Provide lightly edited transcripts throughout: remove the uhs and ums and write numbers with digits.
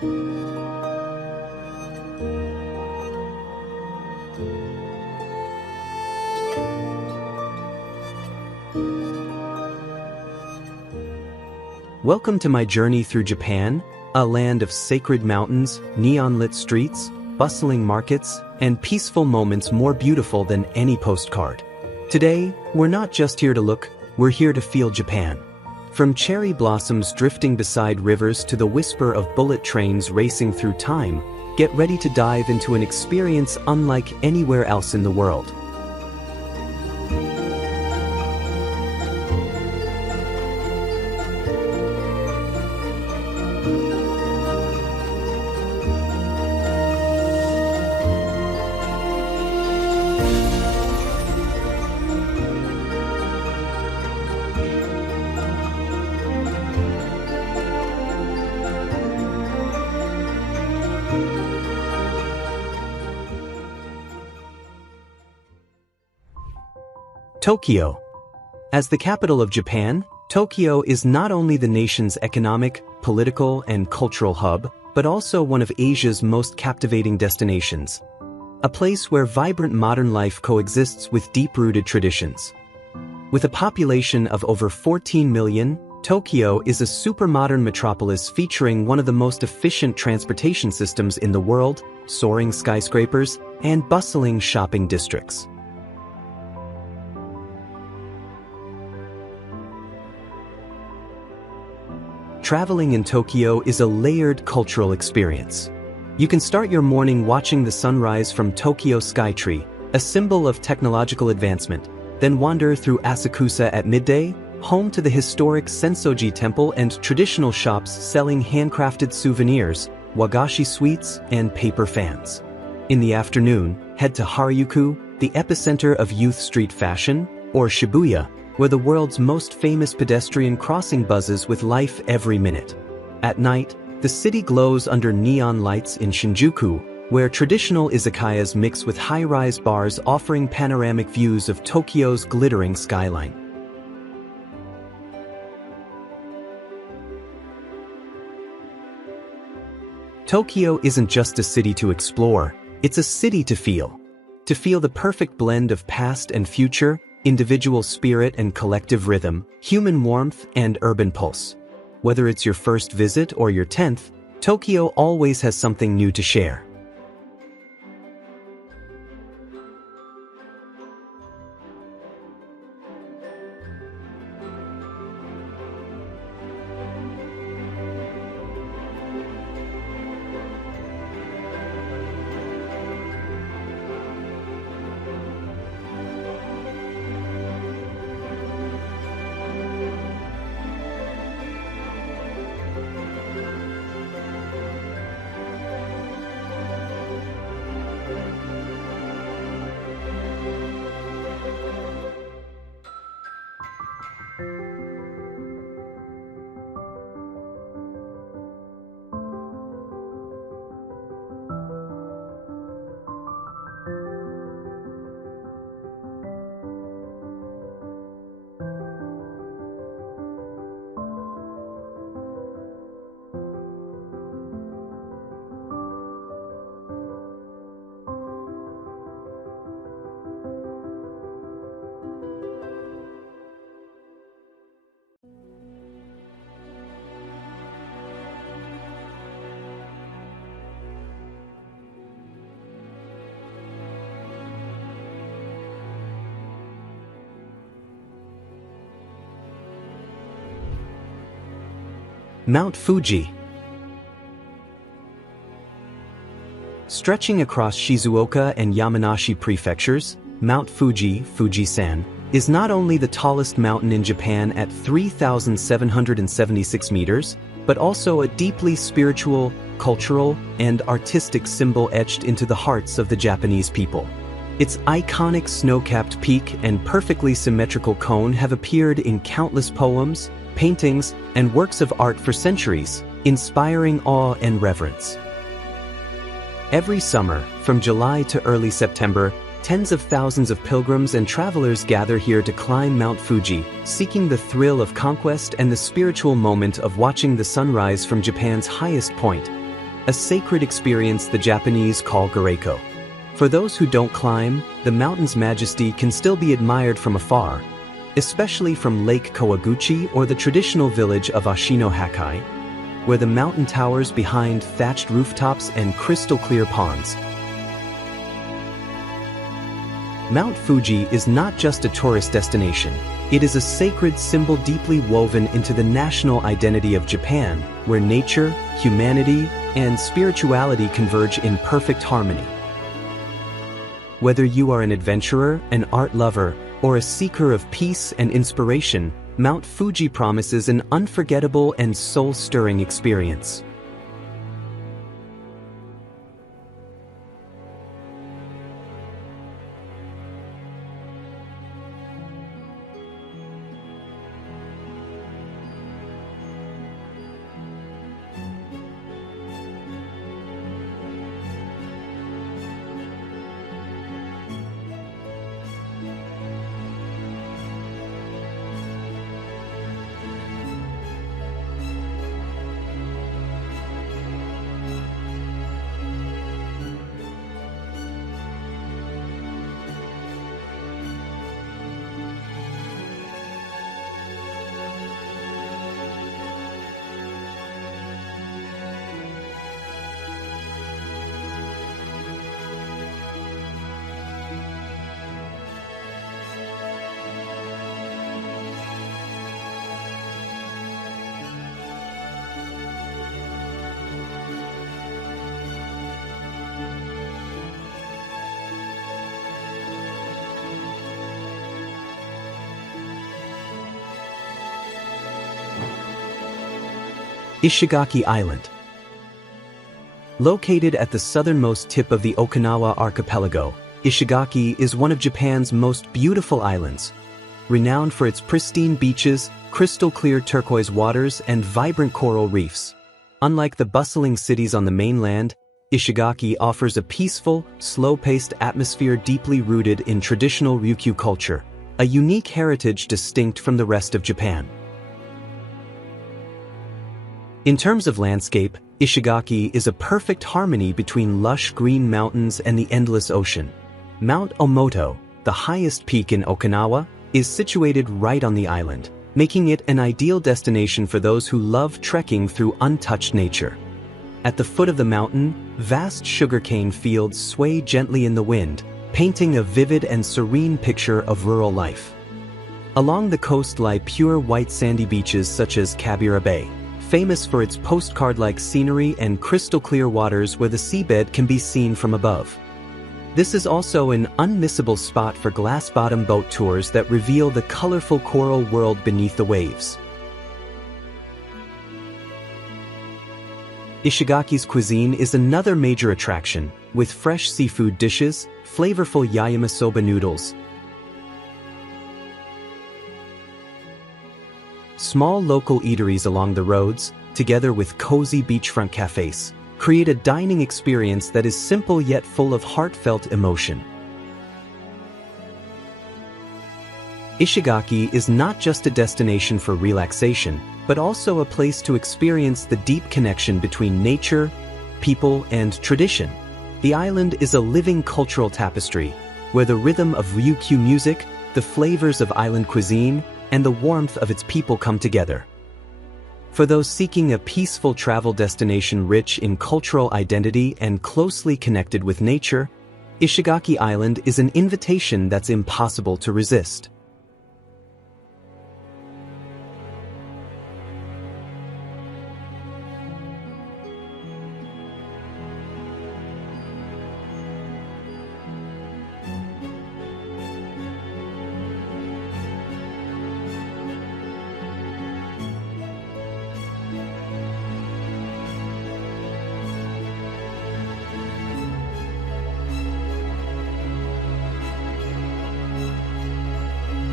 Welcome to my journey through Japan, a land of sacred mountains, neon-lit streets, bustling markets, and peaceful moments more beautiful than any postcard. Today, we're not just here to look, we're here to feel Japan. From cherry blossoms drifting beside rivers to the whisper of bullet trains racing through time, get ready to dive into an experience unlike anywhere else in the world. Tokyo. As the capital of Japan, Tokyo is not only the nation's economic, political, and cultural hub, but also one of Asia's most captivating destinations. A place where vibrant modern life coexists with deep-rooted traditions. With a population of over 14 million, Tokyo is a super-modern metropolis featuring one of the most efficient transportation systems in the world, soaring skyscrapers, and bustling shopping districts. Traveling in Tokyo is a layered cultural experience. You can start your morning watching the sunrise from Tokyo Skytree, a symbol of technological advancement, then wander through Asakusa at midday, home to the historic Sensoji Temple and traditional shops selling handcrafted souvenirs, wagashi sweets, and paper fans. In the afternoon, head to Harajuku, the epicenter of youth street fashion, or Shibuya, where the world's most famous pedestrian crossing buzzes with life every minute. At night, the city glows under neon lights in Shinjuku, where traditional izakayas mix with high-rise bars offering panoramic views of Tokyo's glittering skyline. Tokyo isn't just a city to explore, it's a city to feel. To feel the perfect blend of past and future, individual spirit and collective rhythm, human warmth and urban pulse. Whether it's your first visit or your 10th, Tokyo always has something new to share. Mount Fuji. Stretching across Shizuoka and Yamanashi prefectures, Mount Fuji, Fujisan, is not only the tallest mountain in Japan at 3,776 meters, but also a deeply spiritual, cultural, and artistic symbol etched into the hearts of the Japanese people. Its iconic snow-capped peak and perfectly symmetrical cone have appeared in countless poems, paintings, and works of art for centuries, inspiring awe and reverence. Every summer, from July to early September, tens of thousands of pilgrims and travelers gather here to climb Mount Fuji, seeking the thrill of conquest and the spiritual moment of watching the sunrise from Japan's highest point. a sacred experience the Japanese call Gareiko. For those who don't climb, the mountain's majesty can still be admired from afar, especially from Lake Kawaguchi or the traditional village of Ashino Hakai, where the mountain towers behind thatched rooftops and crystal-clear ponds. Mount Fuji is not just a tourist destination, it is a sacred symbol deeply woven into the national identity of Japan, where nature, humanity, and spirituality converge in perfect harmony. Whether you are an adventurer, an art lover, or a seeker of peace and inspiration, Mount Fuji promises an unforgettable and soul-stirring experience. Ishigaki Island. Located at the southernmost tip of the Okinawa archipelago, Ishigaki is one of Japan's most beautiful islands. Renowned for its pristine beaches, crystal-clear turquoise waters, and vibrant coral reefs. Unlike the bustling cities on the mainland, Ishigaki offers a peaceful, slow-paced atmosphere deeply rooted in traditional Ryukyu culture, a unique heritage distinct from the rest of Japan. In terms of landscape, Ishigaki is a perfect harmony between lush green mountains and the endless ocean. Mount Omoto, the highest peak in Okinawa, is situated right on the island, making it an ideal destination for those who love trekking through untouched nature. At the foot of the mountain, vast sugarcane fields sway gently in the wind, painting a vivid and serene picture of rural life. Along the coast lie pure white sandy beaches such as Kabira Bay, famous for its postcard-like scenery and crystal-clear waters where the seabed can be seen from above. This is also an unmissable spot for glass-bottom boat tours that reveal the colorful coral world beneath the waves. Ishigaki's cuisine is another major attraction, with fresh seafood dishes, flavorful yakisoba noodles, small local eateries along the roads, together with cozy beachfront cafes, create a dining experience that is simple yet full of heartfelt emotion. Ishigaki is not just a destination for relaxation, but also a place to experience the deep connection between nature, people, and tradition. The island is a living cultural tapestry, where the rhythm of Ryukyu music, the flavors of island cuisine, and the warmth of its people come together. For those seeking a peaceful travel destination rich in cultural identity and closely connected with nature, Ishigaki Island is an invitation that's impossible to resist.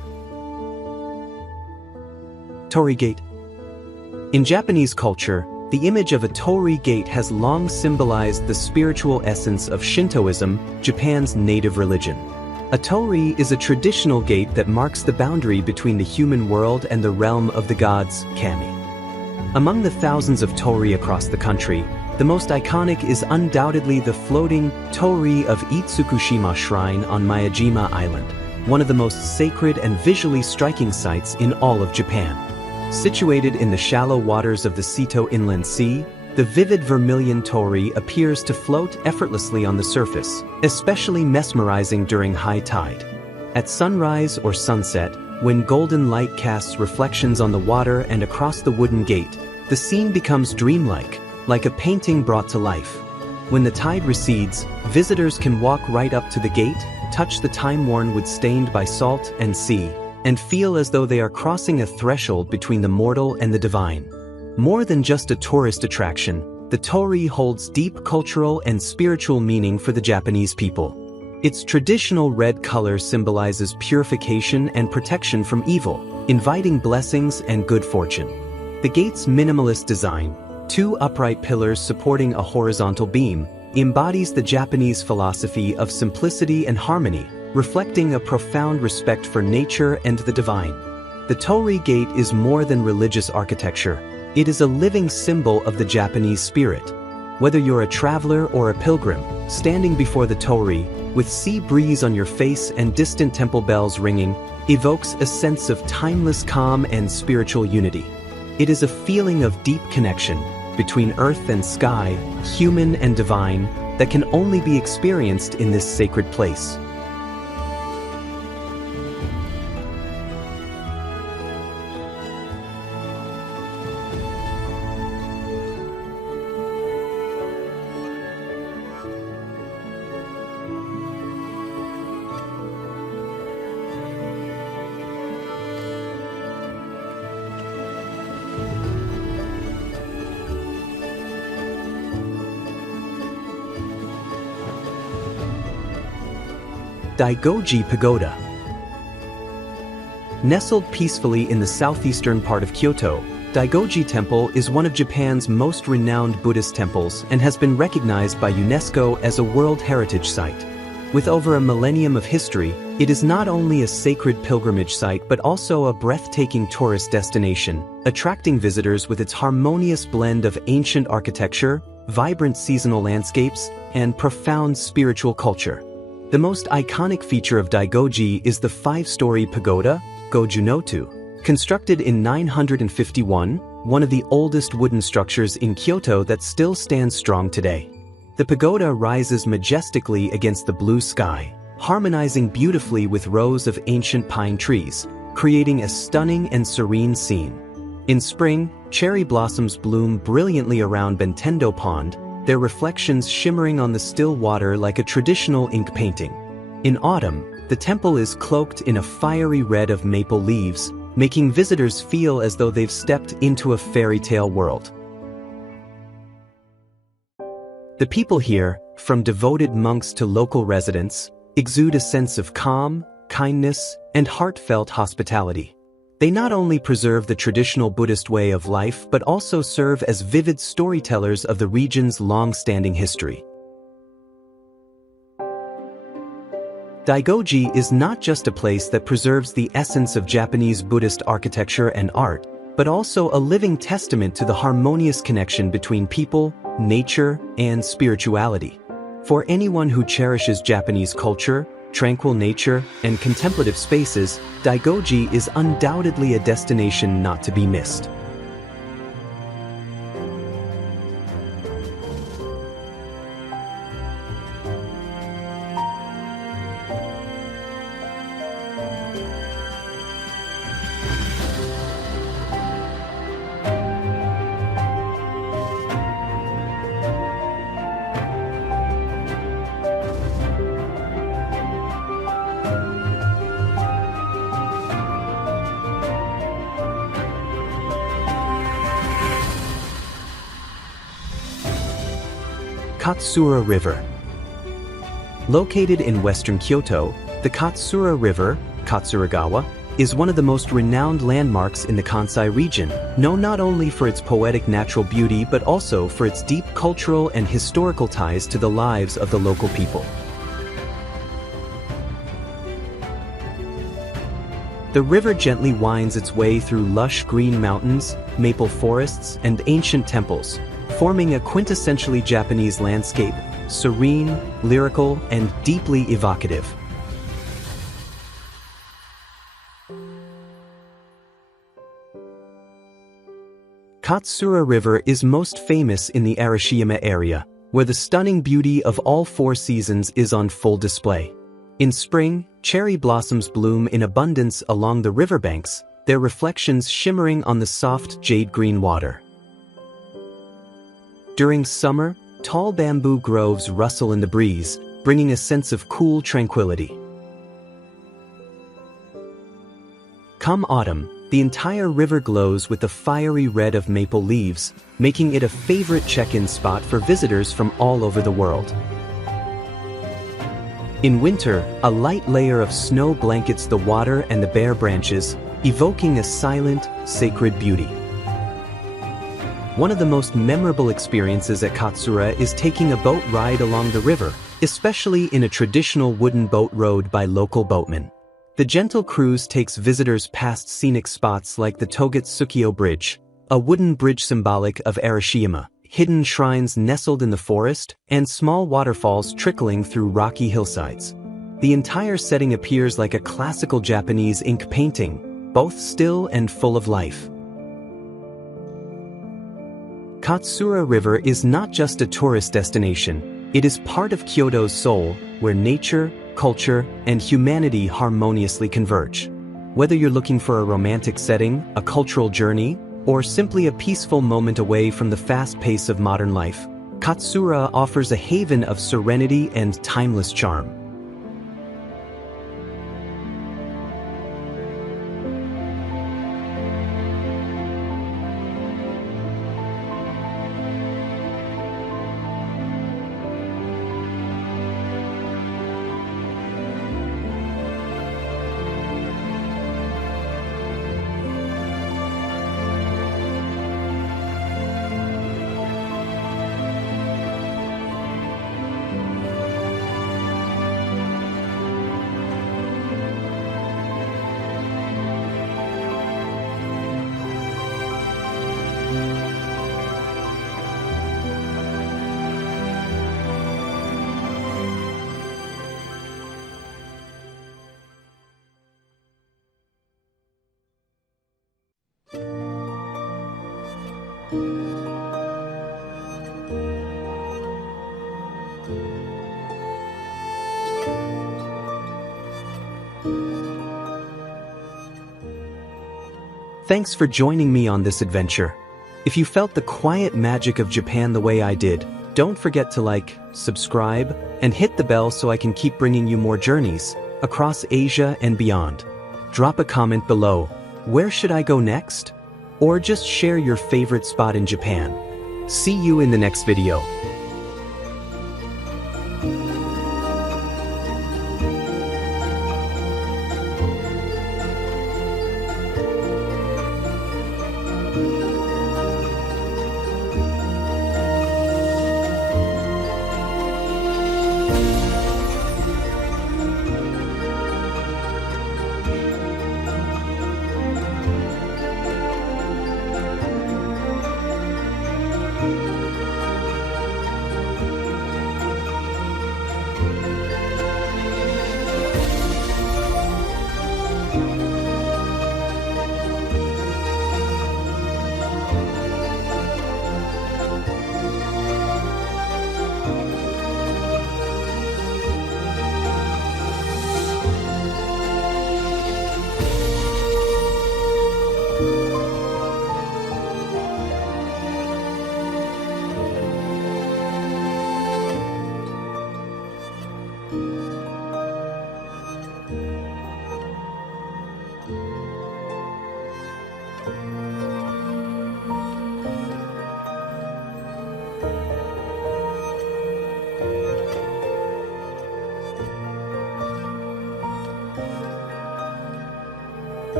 Torii Gate. In Japanese culture, the image of a torii gate has long symbolized the spiritual essence of Shintoism, Japan's native religion. A torii is a traditional gate that marks the boundary between the human world and the realm of the gods, kami. Among the thousands of torii across the country, the most iconic is undoubtedly the floating torii of Itsukushima Shrine on Miyajima Island, one of the most sacred and visually striking sights in all of Japan. Situated in the shallow waters of the Seto Inland Sea, the vivid vermilion torii appears to float effortlessly on the surface, especially mesmerizing during high tide. At sunrise or sunset, when golden light casts reflections on the water and across the wooden gate, the scene becomes dreamlike, like a painting brought to life. When the tide recedes, visitors can walk right up to the gate, touch the time-worn wood stained by salt and sea, and feel as though they are crossing a threshold between the mortal and the divine. More than just a tourist attraction, the torii holds deep cultural and spiritual meaning for the Japanese people. Its traditional red color symbolizes purification and protection from evil, inviting blessings and good fortune. The gate's minimalist design, two upright pillars supporting a horizontal beam, embodies the Japanese philosophy of simplicity and harmony, reflecting a profound respect for nature and the divine. The torii gate is more than religious architecture. It is a living symbol of the Japanese spirit. Whether you're a traveler or a pilgrim, standing before the torii, with sea breeze on your face and distant temple bells ringing, evokes a sense of timeless calm and spiritual unity. It is a feeling of deep connection between earth and sky, human and divine, that can only be experienced in this sacred place. Daigoji Pagoda. Nestled peacefully in the southeastern part of Kyoto, Daigoji Temple is one of Japan's most renowned Buddhist temples and has been recognized by UNESCO as a World Heritage Site. With over a millennium of history, it is not only a sacred pilgrimage site but also a breathtaking tourist destination, attracting visitors with its harmonious blend of ancient architecture, vibrant seasonal landscapes, and profound spiritual culture. The most iconic feature of Daigoji is the five-story pagoda, Gojunotu. Constructed in 951, one of the oldest wooden structures in Kyoto that still stands strong today. The pagoda rises majestically against the blue sky, harmonizing beautifully with rows of ancient pine trees, creating a stunning and serene scene. In spring, cherry blossoms bloom brilliantly around Bentendo Pond, their reflections shimmering on the still water like a traditional ink painting. In autumn, the temple is cloaked in a fiery red of maple leaves, making visitors feel as though they've stepped into a fairy tale world. The people here, from devoted monks to local residents, exude a sense of calm, kindness, and heartfelt hospitality. They not only preserve the traditional Buddhist way of life but also serve as vivid storytellers of the region's long-standing history. Daigoji is not just a place that preserves the essence of Japanese Buddhist architecture and art, but also a living testament to the harmonious connection between people, nature, and spirituality. For anyone who cherishes Japanese culture, tranquil nature, and contemplative spaces, Daigoji is undoubtedly a destination not to be missed. Katsura River. Located in western Kyoto, the Katsura River, Katsuragawa, is one of the most renowned landmarks in the Kansai region, known not only for its poetic natural beauty but also for its deep cultural and historical ties to the lives of the local people. The river gently winds its way through lush green mountains, maple forests, and ancient temples, forming a quintessentially Japanese landscape, serene, lyrical, and deeply evocative. Katsura River is most famous in the Arashiyama area, where the stunning beauty of all four seasons is on full display. In spring, cherry blossoms bloom in abundance along the riverbanks, their reflections shimmering on the soft jade-green water. During summer, tall bamboo groves rustle in the breeze, bringing a sense of cool tranquility. Come autumn, the entire river glows with the fiery red of maple leaves, making it a favorite check-in spot for visitors from all over the world. In winter, a light layer of snow blankets the water and the bare branches, evoking a silent, sacred beauty. One of the most memorable experiences at Katsura is taking a boat ride along the river, especially in a traditional wooden boat rowed by local boatmen. The gentle cruise takes visitors past scenic spots like the Togetsukiyo Bridge, a wooden bridge symbolic of Arashiyama, hidden shrines nestled in the forest, and small waterfalls trickling through rocky hillsides. The entire setting appears like a classical Japanese ink painting, both still and full of life. Katsura River is not just a tourist destination, it is part of Kyoto's soul, where nature, culture, and humanity harmoniously converge. Whether you're looking for a romantic setting, a cultural journey, or simply a peaceful moment away from the fast pace of modern life, Katsura offers a haven of serenity and timeless charm. Thanks for joining me on this adventure. If you felt the quiet magic of Japan the way I did, don't forget to like, subscribe, and hit the bell so I can keep bringing you more journeys across Asia and beyond. Drop a comment below. Where should I go next? Or just share your favorite spot in Japan. See you in the next video.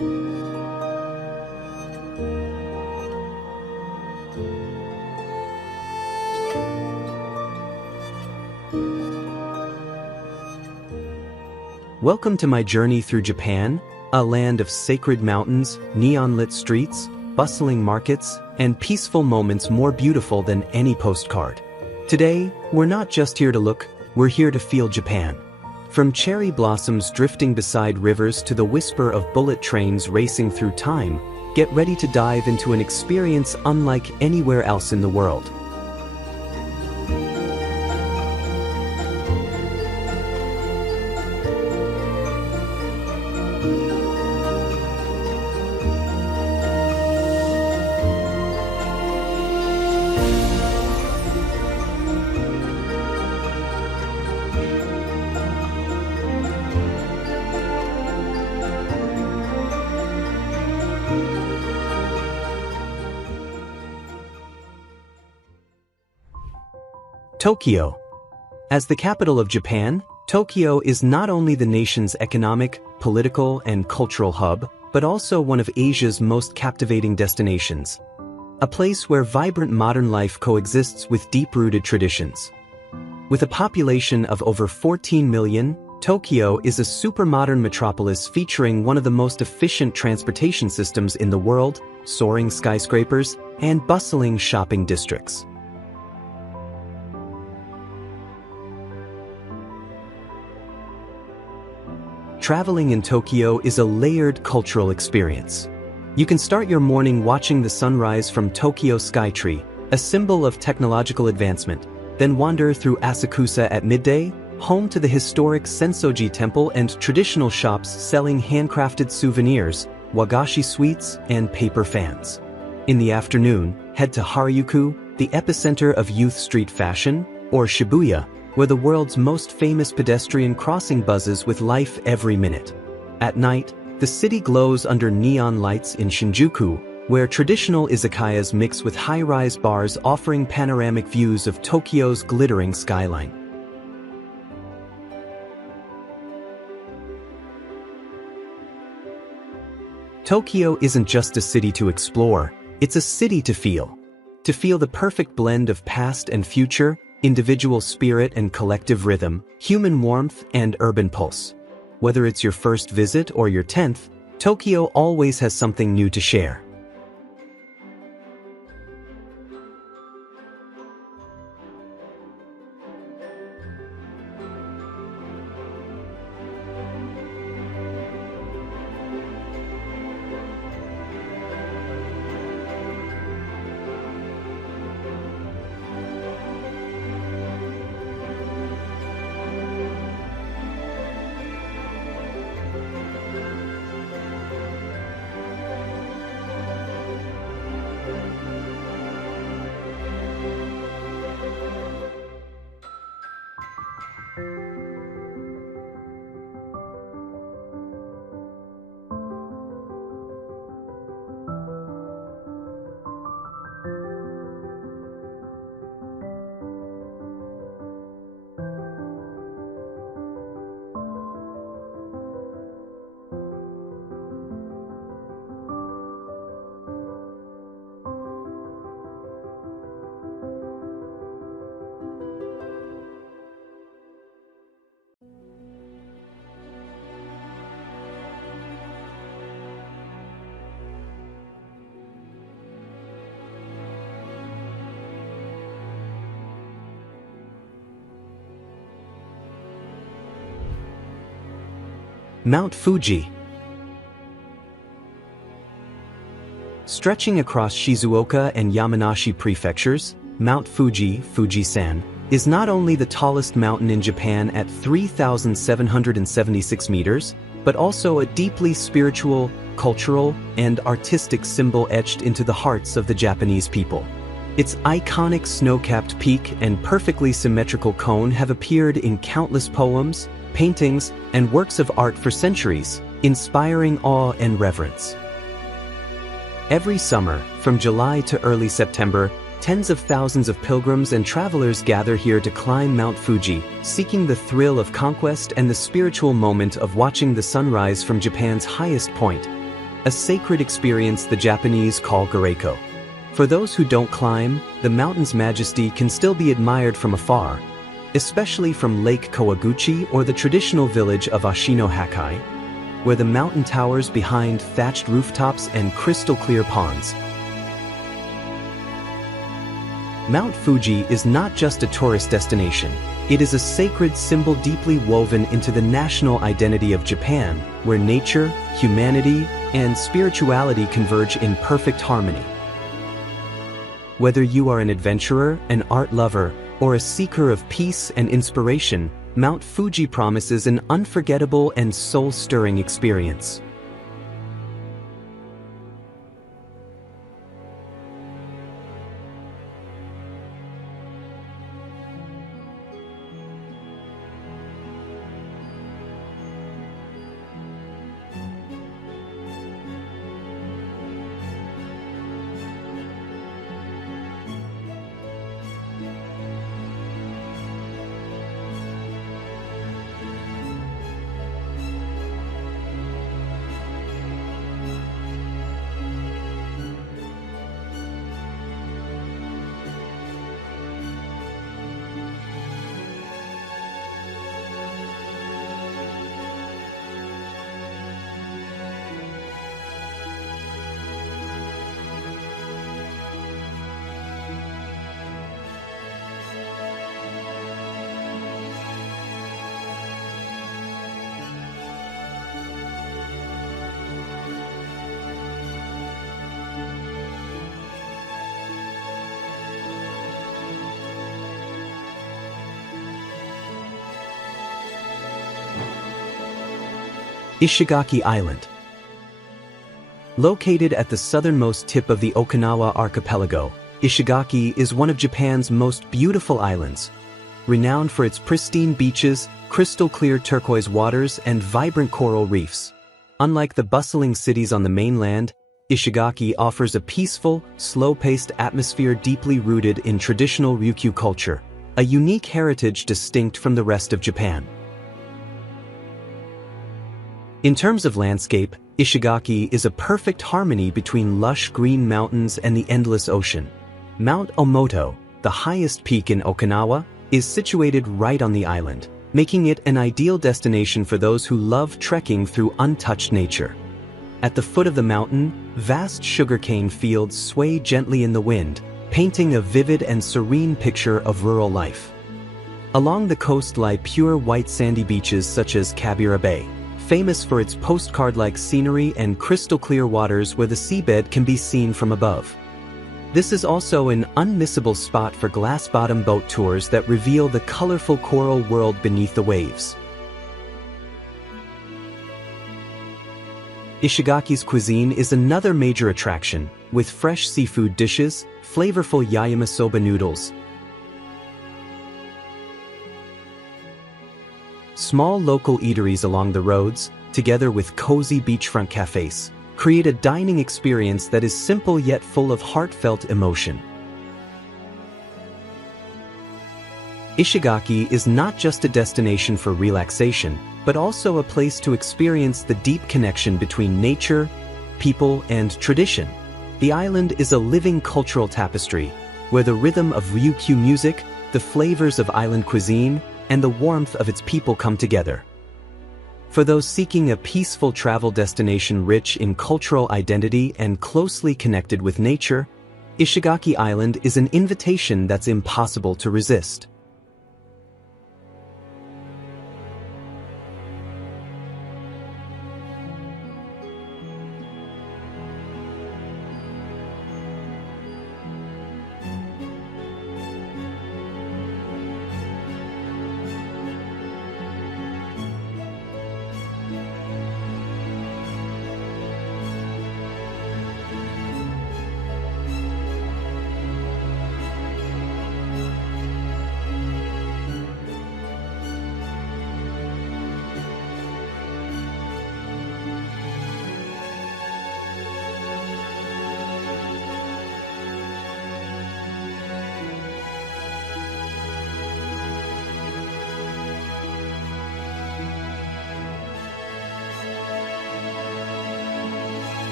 Welcome to my journey through Japan, a land of sacred mountains, neon-lit streets, bustling markets, and peaceful moments more beautiful than any postcard. Today, we're not just here to look, we're here to feel Japan. From cherry blossoms drifting beside rivers to the whisper of bullet trains racing through time, get ready to dive into an experience unlike anywhere else in the world. Tokyo. As the capital of Japan, Tokyo is not only the nation's economic, political, and cultural hub, but also one of Asia's most captivating destinations. A place where vibrant modern life coexists with deep-rooted traditions. With a population of over 14 million, Tokyo is a super-modern metropolis featuring one of the most efficient transportation systems in the world, soaring skyscrapers, and bustling shopping districts. Traveling in Tokyo is a layered cultural experience. You can start your morning watching the sunrise from Tokyo Skytree, a symbol of technological advancement, then wander through Asakusa at midday, home to the historic Sensoji Temple and traditional shops selling handcrafted souvenirs, wagashi sweets, and paper fans. In the afternoon, head to Harajuku, the epicenter of youth street fashion, or Shibuya, where the world's most famous pedestrian crossing buzzes with life every minute. At night, the city glows under neon lights in Shinjuku, where traditional izakayas mix with high-rise bars offering panoramic views of Tokyo's glittering skyline. Tokyo isn't just a city to explore, it's a city to feel. To feel the perfect blend of past and future, individual spirit and collective rhythm, human warmth and urban pulse. Whether it's your first visit or your 10th, Tokyo always has something new to share. Mount Fuji. Stretching across Shizuoka and Yamanashi prefectures, Mount Fuji, Fujisan, is not only the tallest mountain in Japan at 3,776 meters, but also a deeply spiritual, cultural, and artistic symbol etched into the hearts of the Japanese people. Its iconic snow-capped peak and perfectly symmetrical cone have appeared in countless poems, paintings, and works of art for centuries, inspiring awe and reverence. Every summer, from July to early September, tens of thousands of pilgrims and travelers gather here to climb Mount Fuji, seeking the thrill of conquest and the spiritual moment of watching the sunrise from Japan's highest point. a sacred experience the Japanese call Gareiko. For those who don't climb, the mountain's majesty can still be admired from afar, especially from Lake Kawaguchi or the traditional village of Ashino Hakai, where the mountain towers behind thatched rooftops and crystal-clear ponds. Mount Fuji is not just a tourist destination, it is a sacred symbol deeply woven into the national identity of Japan, where nature, humanity, and spirituality converge in perfect harmony. Whether you are an adventurer, an art lover, or a seeker of peace and inspiration, Mount Fuji promises an unforgettable and soul-stirring experience. Ishigaki Island. Located at the southernmost tip of the Okinawa archipelago, Ishigaki is one of Japan's most beautiful islands, renowned for its pristine beaches, crystal-clear turquoise waters, and vibrant coral reefs. Unlike the bustling cities on the mainland, Ishigaki offers a peaceful, slow-paced atmosphere deeply rooted in traditional Ryukyu culture, a unique heritage distinct from the rest of Japan. In terms of landscape, Ishigaki is a perfect harmony between lush green mountains and the endless ocean. Mount Omoto, the highest peak in Okinawa, is situated right on the island, making it an ideal destination for those who love trekking through untouched nature. At the foot of the mountain, vast sugarcane fields sway gently in the wind, painting a vivid and serene picture of rural life. Along the coast lie pure white sandy beaches such as Kabira Bay, famous for its postcard-like scenery and crystal-clear waters where the seabed can be seen from above. This is also an unmissable spot for glass-bottom boat tours that reveal the colorful coral world beneath the waves. Ishigaki's cuisine is another major attraction, with fresh seafood dishes, flavorful yakisoba noodles, small local eateries along the roads, together with cozy beachfront cafes, create a dining experience that is simple yet full of heartfelt emotion. Ishigaki is not just a destination for relaxation, but also a place to experience the deep connection between nature, people, and tradition. The island is a living cultural tapestry, where the rhythm of Ryukyu music, the flavors of island cuisine, and the warmth of its people come together. For those seeking a peaceful travel destination rich in cultural identity and closely connected with nature, Ishigaki Island is an invitation that's impossible to resist.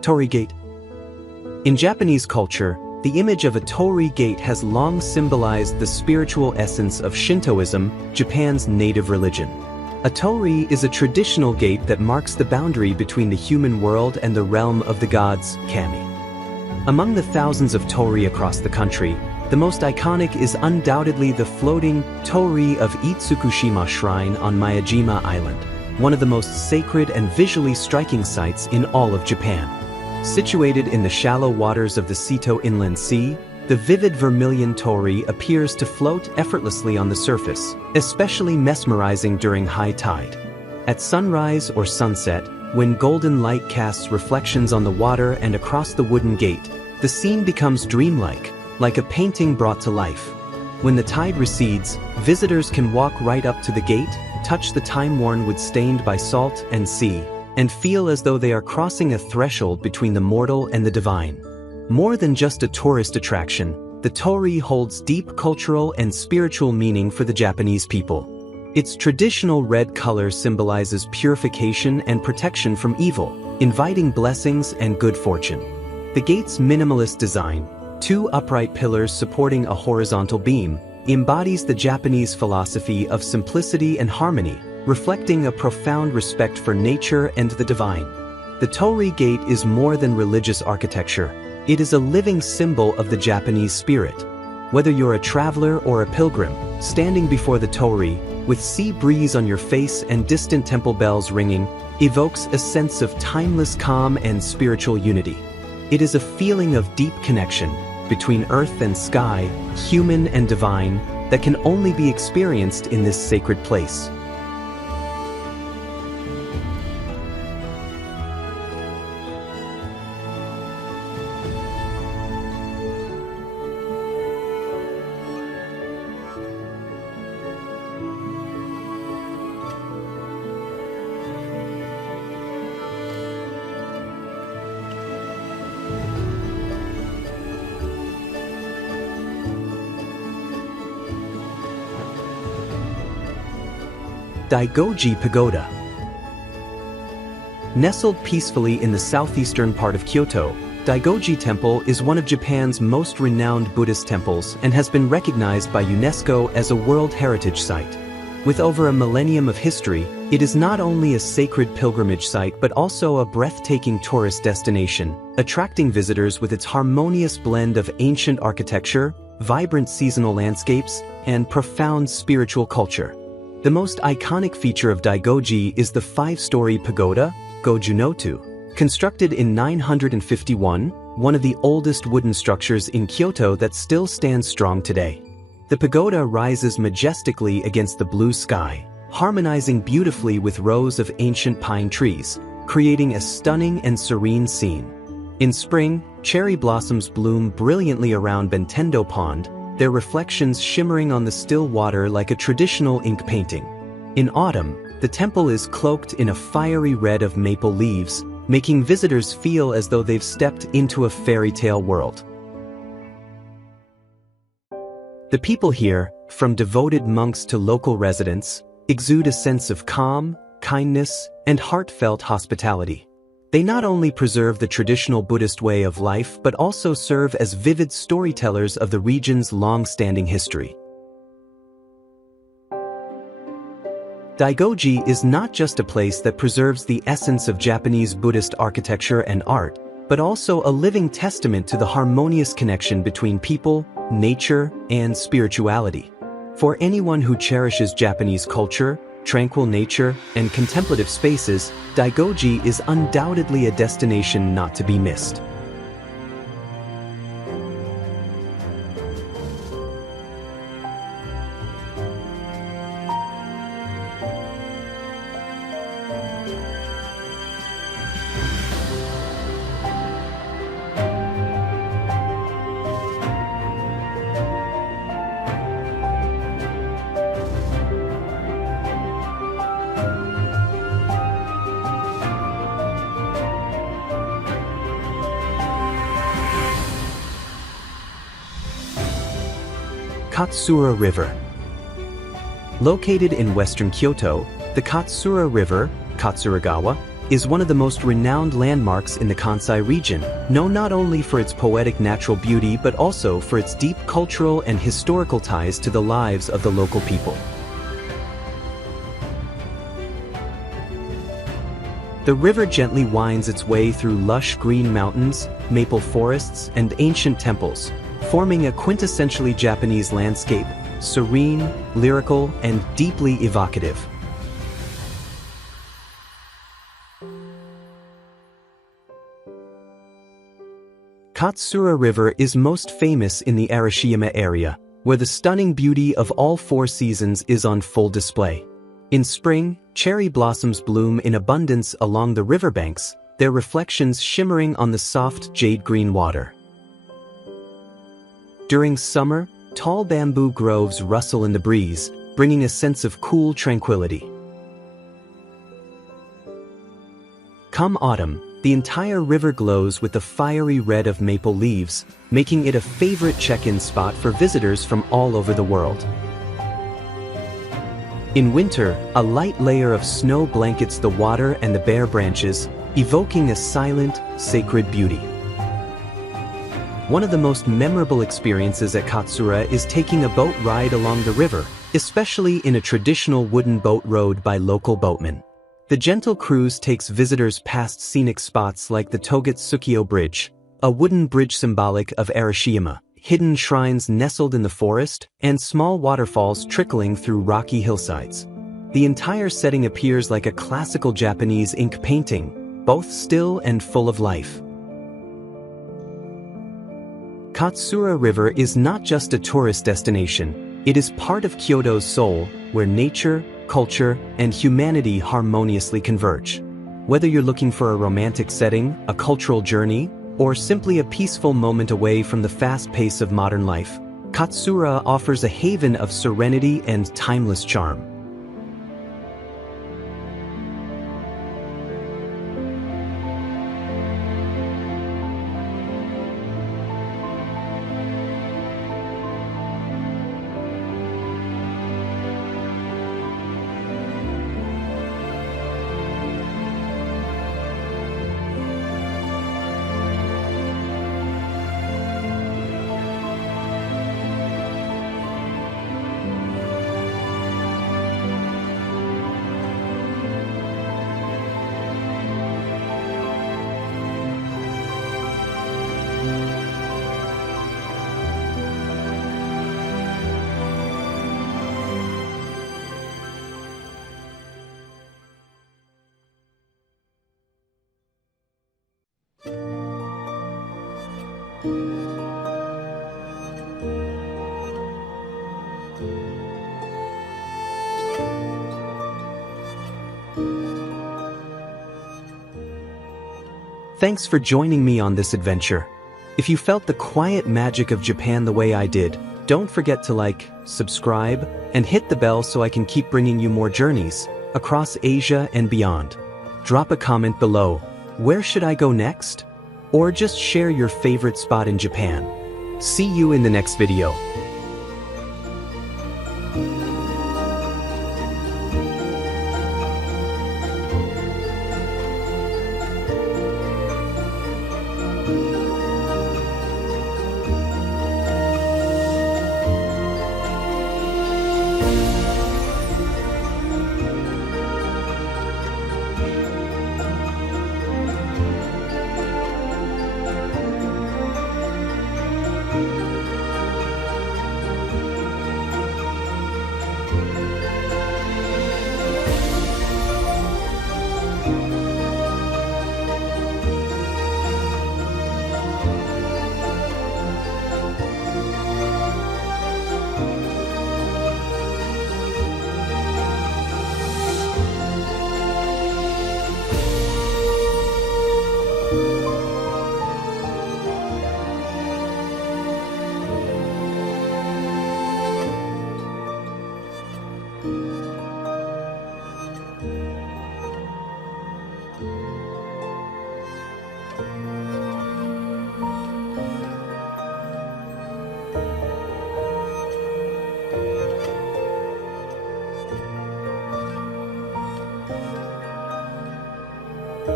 Torii Gate. In Japanese culture, the image of a torii gate has long symbolized the spiritual essence of Shintoism, Japan's native religion. A torii is a traditional gate that marks the boundary between the human world and the realm of the gods, kami. Among the thousands of torii across the country, the most iconic is undoubtedly the floating torii of Itsukushima Shrine on Miyajima Island, one of the most sacred and visually striking sights in all of Japan. Situated in the shallow waters of the Seto Inland Sea, the vivid vermilion torii appears to float effortlessly on the surface, especially mesmerizing during high tide. At sunrise or sunset, when golden light casts reflections on the water and across the wooden gate, the scene becomes dreamlike, like a painting brought to life. When the tide recedes, visitors can walk right up to the gate, touch the time-worn wood stained by salt and sea, and feel as though they are crossing a threshold between the mortal and the divine. More than just a tourist attraction, the torii holds deep cultural and spiritual meaning for the Japanese people. Its traditional red color symbolizes purification and protection from evil, inviting blessings and good fortune. The gate's minimalist design, two upright pillars supporting a horizontal beam, embodies the Japanese philosophy of simplicity and harmony, reflecting a profound respect for nature and the divine. The torii gate is more than religious architecture. It is a living symbol of the Japanese spirit. Whether you're a traveler or a pilgrim, standing before the torii, with sea breeze on your face and distant temple bells ringing, evokes a sense of timeless calm and spiritual unity. It is a feeling of deep connection between earth and sky, human and divine, that can only be experienced in this sacred place. Daigoji Pagoda. Nestled peacefully in the southeastern part of Kyoto, Daigoji Temple is one of Japan's most renowned Buddhist temples and has been recognized by UNESCO as a World Heritage Site. With over a millennium of history, it is not only a sacred pilgrimage site but also a breathtaking tourist destination, attracting visitors with its harmonious blend of ancient architecture, vibrant seasonal landscapes, and profound spiritual culture. The most iconic feature of Daigoji is the five-story pagoda, Gojunotu. Constructed in 951, one of the oldest wooden structures in Kyoto that still stands strong today. The pagoda rises majestically against the blue sky, harmonizing beautifully with rows of ancient pine trees, creating a stunning and serene scene. In spring, cherry blossoms bloom brilliantly around Bentendo Pond, their reflections shimmering on the still water like a traditional ink painting. In autumn, the temple is cloaked in a fiery red of maple leaves, making visitors feel as though they've stepped into a fairy tale world. The people here, from devoted monks to local residents, exude a sense of calm, kindness, and heartfelt hospitality. They not only preserve the traditional Buddhist way of life but also serve as vivid storytellers of the region's long-standing history. Daigoji is not just a place that preserves the essence of Japanese Buddhist architecture and art, but also a living testament to the harmonious connection between people, nature, and spirituality. For anyone who cherishes Japanese culture, tranquil nature, and contemplative spaces, Daigoji is undoubtedly a destination not to be missed. Katsura River. Located in western Kyoto, the Katsura River, Katsuragawa, is one of the most renowned landmarks in the Kansai region, known not only for its poetic natural beauty but also for its deep cultural and historical ties to the lives of the local people. The river gently winds its way through lush green mountains, maple forests, and ancient temples, forming a quintessentially Japanese landscape, serene, lyrical, and deeply evocative. Katsura River is most famous in the Arashiyama area, where the stunning beauty of all four seasons is on full display. In spring, cherry blossoms bloom in abundance along the riverbanks, their reflections shimmering on the soft jade-green water. During summer, tall bamboo groves rustle in the breeze, bringing a sense of cool tranquility. Come autumn, the entire river glows with the fiery red of maple leaves, making it a favorite check-in spot for visitors from all over the world. In winter, a light layer of snow blankets the water and the bare branches, evoking a silent, sacred beauty. One of the most memorable experiences at Katsura is taking a boat ride along the river, especially in a traditional wooden boat rowed by local boatmen. The gentle cruise takes visitors past scenic spots like the Togetsukiyo Bridge, a wooden bridge symbolic of Arashiyama, hidden shrines nestled in the forest, and small waterfalls trickling through rocky hillsides. The entire setting appears like a classical Japanese ink painting, both still and full of life. Katsura River is not just a tourist destination, it is part of Kyoto's soul, where nature, culture, and humanity harmoniously converge. Whether you're looking for a romantic setting, a cultural journey, or simply a peaceful moment away from the fast pace of modern life, Katsura offers a haven of serenity and timeless charm. Thanks for joining me on this adventure. If you felt the quiet magic of Japan the way I did, don't forget to like, subscribe, and hit the bell so I can keep bringing you more journeys across Asia and beyond. Drop a comment below. Where should I go next? Or just share your favorite spot in Japan. See you in the next video.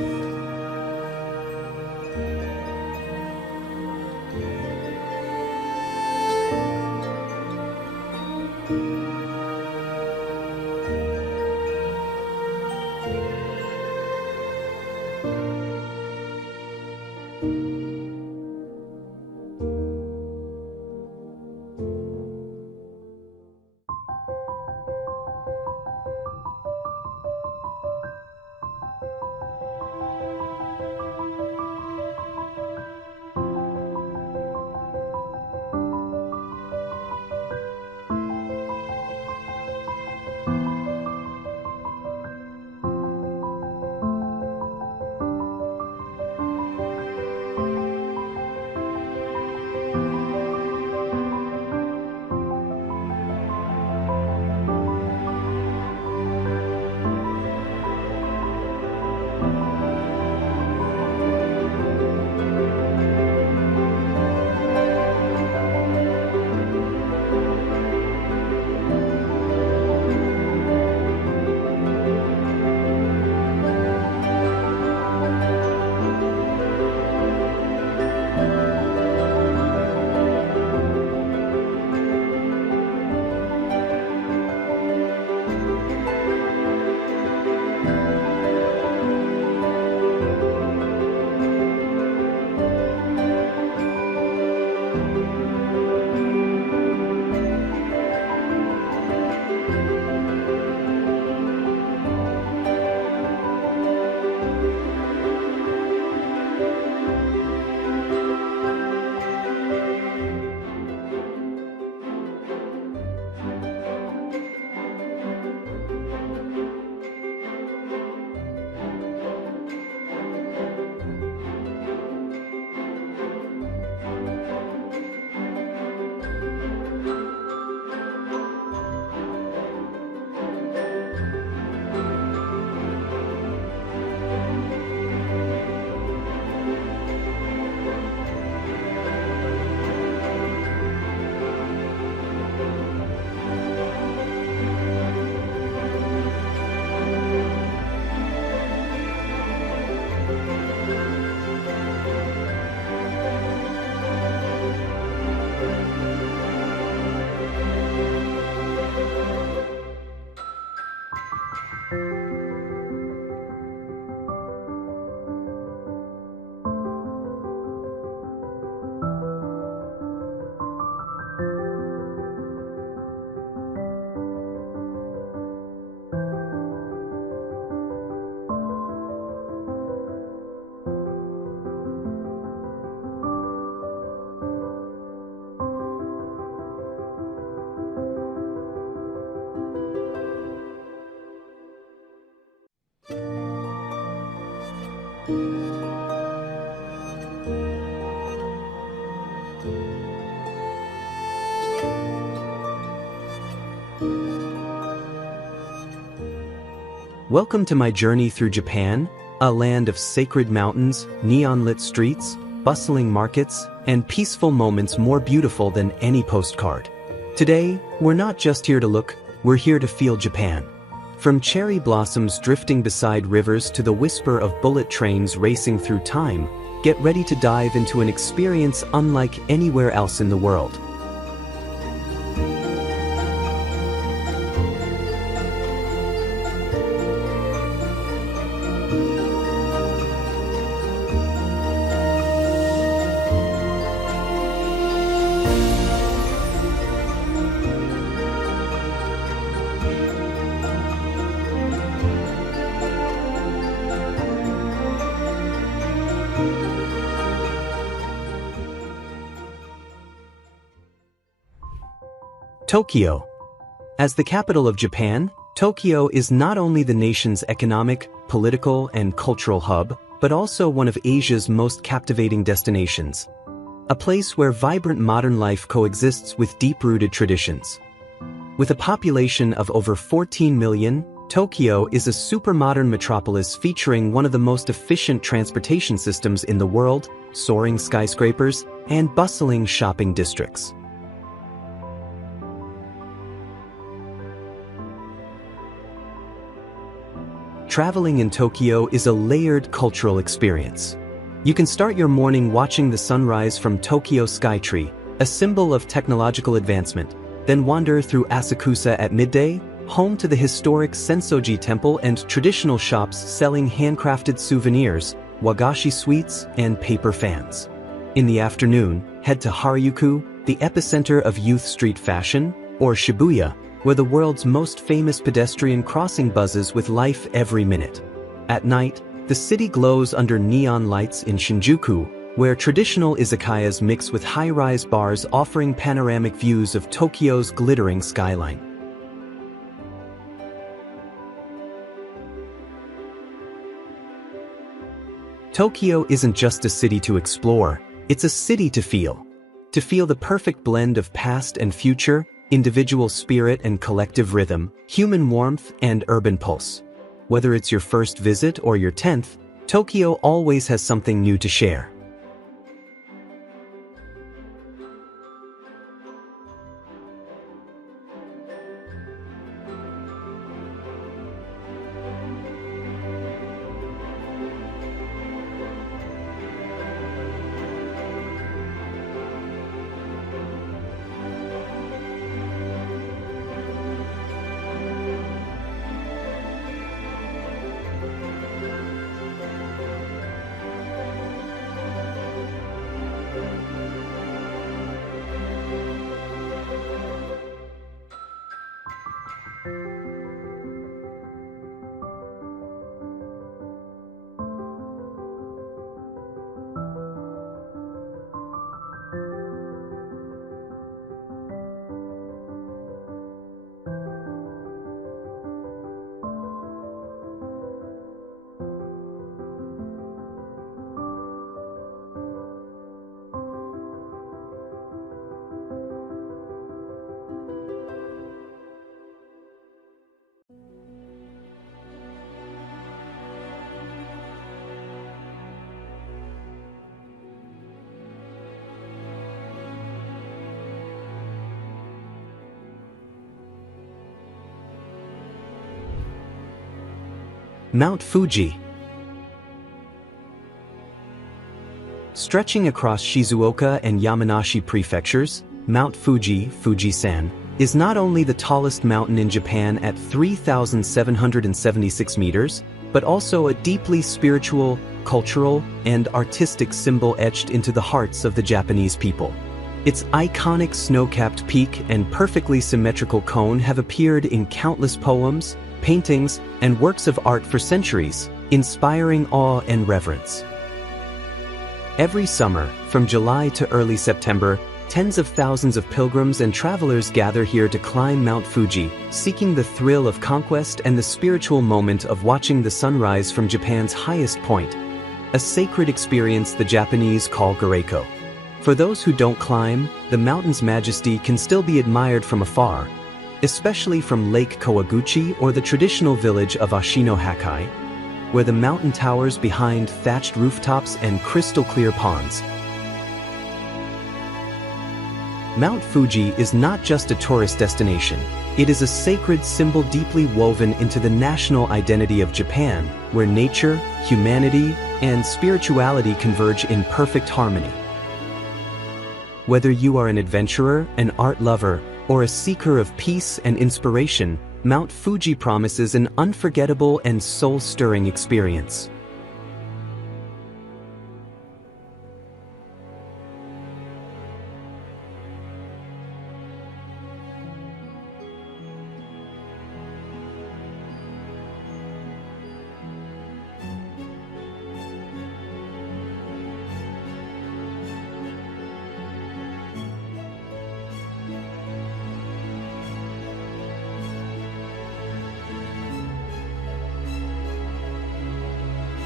Welcome to my journey through Japan, a land of sacred mountains, neon-lit streets, bustling markets, and peaceful moments more beautiful than any postcard. Today, we're not just here to look, we're here to feel Japan. From cherry blossoms drifting beside rivers to the whisper of bullet trains racing through time, get ready to dive into an experience unlike anywhere else in the world. Tokyo. As the capital of Japan, Tokyo is not only the nation's economic, political, and cultural hub, but also one of Asia's most captivating destinations. A place where vibrant modern life coexists with deep-rooted traditions. With a population of over 14 million, Tokyo is a super-modern metropolis featuring one of the most efficient transportation systems in the world, soaring skyscrapers, and bustling shopping districts. Traveling in Tokyo is a layered cultural experience. You can start your morning watching the sunrise from Tokyo Skytree, a symbol of technological advancement, then wander through Asakusa at midday, home to the historic Sensoji Temple and traditional shops selling handcrafted souvenirs, wagashi sweets, and paper fans. In the afternoon, head to Harajuku, the epicenter of youth street fashion, or Shibuya, where the world's most famous pedestrian crossing buzzes with life every minute. At night, the city glows under neon lights in Shinjuku, where traditional izakayas mix with high-rise bars offering panoramic views of Tokyo's glittering skyline. Tokyo isn't just a city to explore, it's a city to feel. To feel the perfect blend of past and future, individual spirit and collective rhythm, human warmth and urban pulse. Whether it's your first visit or your 10th, Tokyo always has something new to share. Mount Fuji. Stretching across Shizuoka and Yamanashi prefectures, Mount Fuji, Fujisan, is not only the tallest mountain in Japan at 3,776 meters, but also a deeply spiritual, cultural, and artistic symbol etched into the hearts of the Japanese people. Its iconic snow-capped peak and perfectly symmetrical cone have appeared in countless poems, paintings, and works of art for centuries, inspiring awe and reverence. Every summer, from July to early September, tens of thousands of pilgrims and travelers gather here to climb Mount Fuji, seeking the thrill of conquest and the spiritual moment of watching the sunrise from Japan's highest point, a sacred experience the Japanese call Goreiko. For those who don't climb, the mountain's majesty can still be admired from afar, especially from Lake Kawaguchi or the traditional village of Ashino-Hakai, where the mountain towers behind thatched rooftops and crystal-clear ponds. Mount Fuji is not just a tourist destination, it is a sacred symbol deeply woven into the national identity of Japan, where nature, humanity, and spirituality converge in perfect harmony. Whether you are an adventurer, an art lover, or a seeker of peace and inspiration, Mount Fuji promises an unforgettable and soul-stirring experience.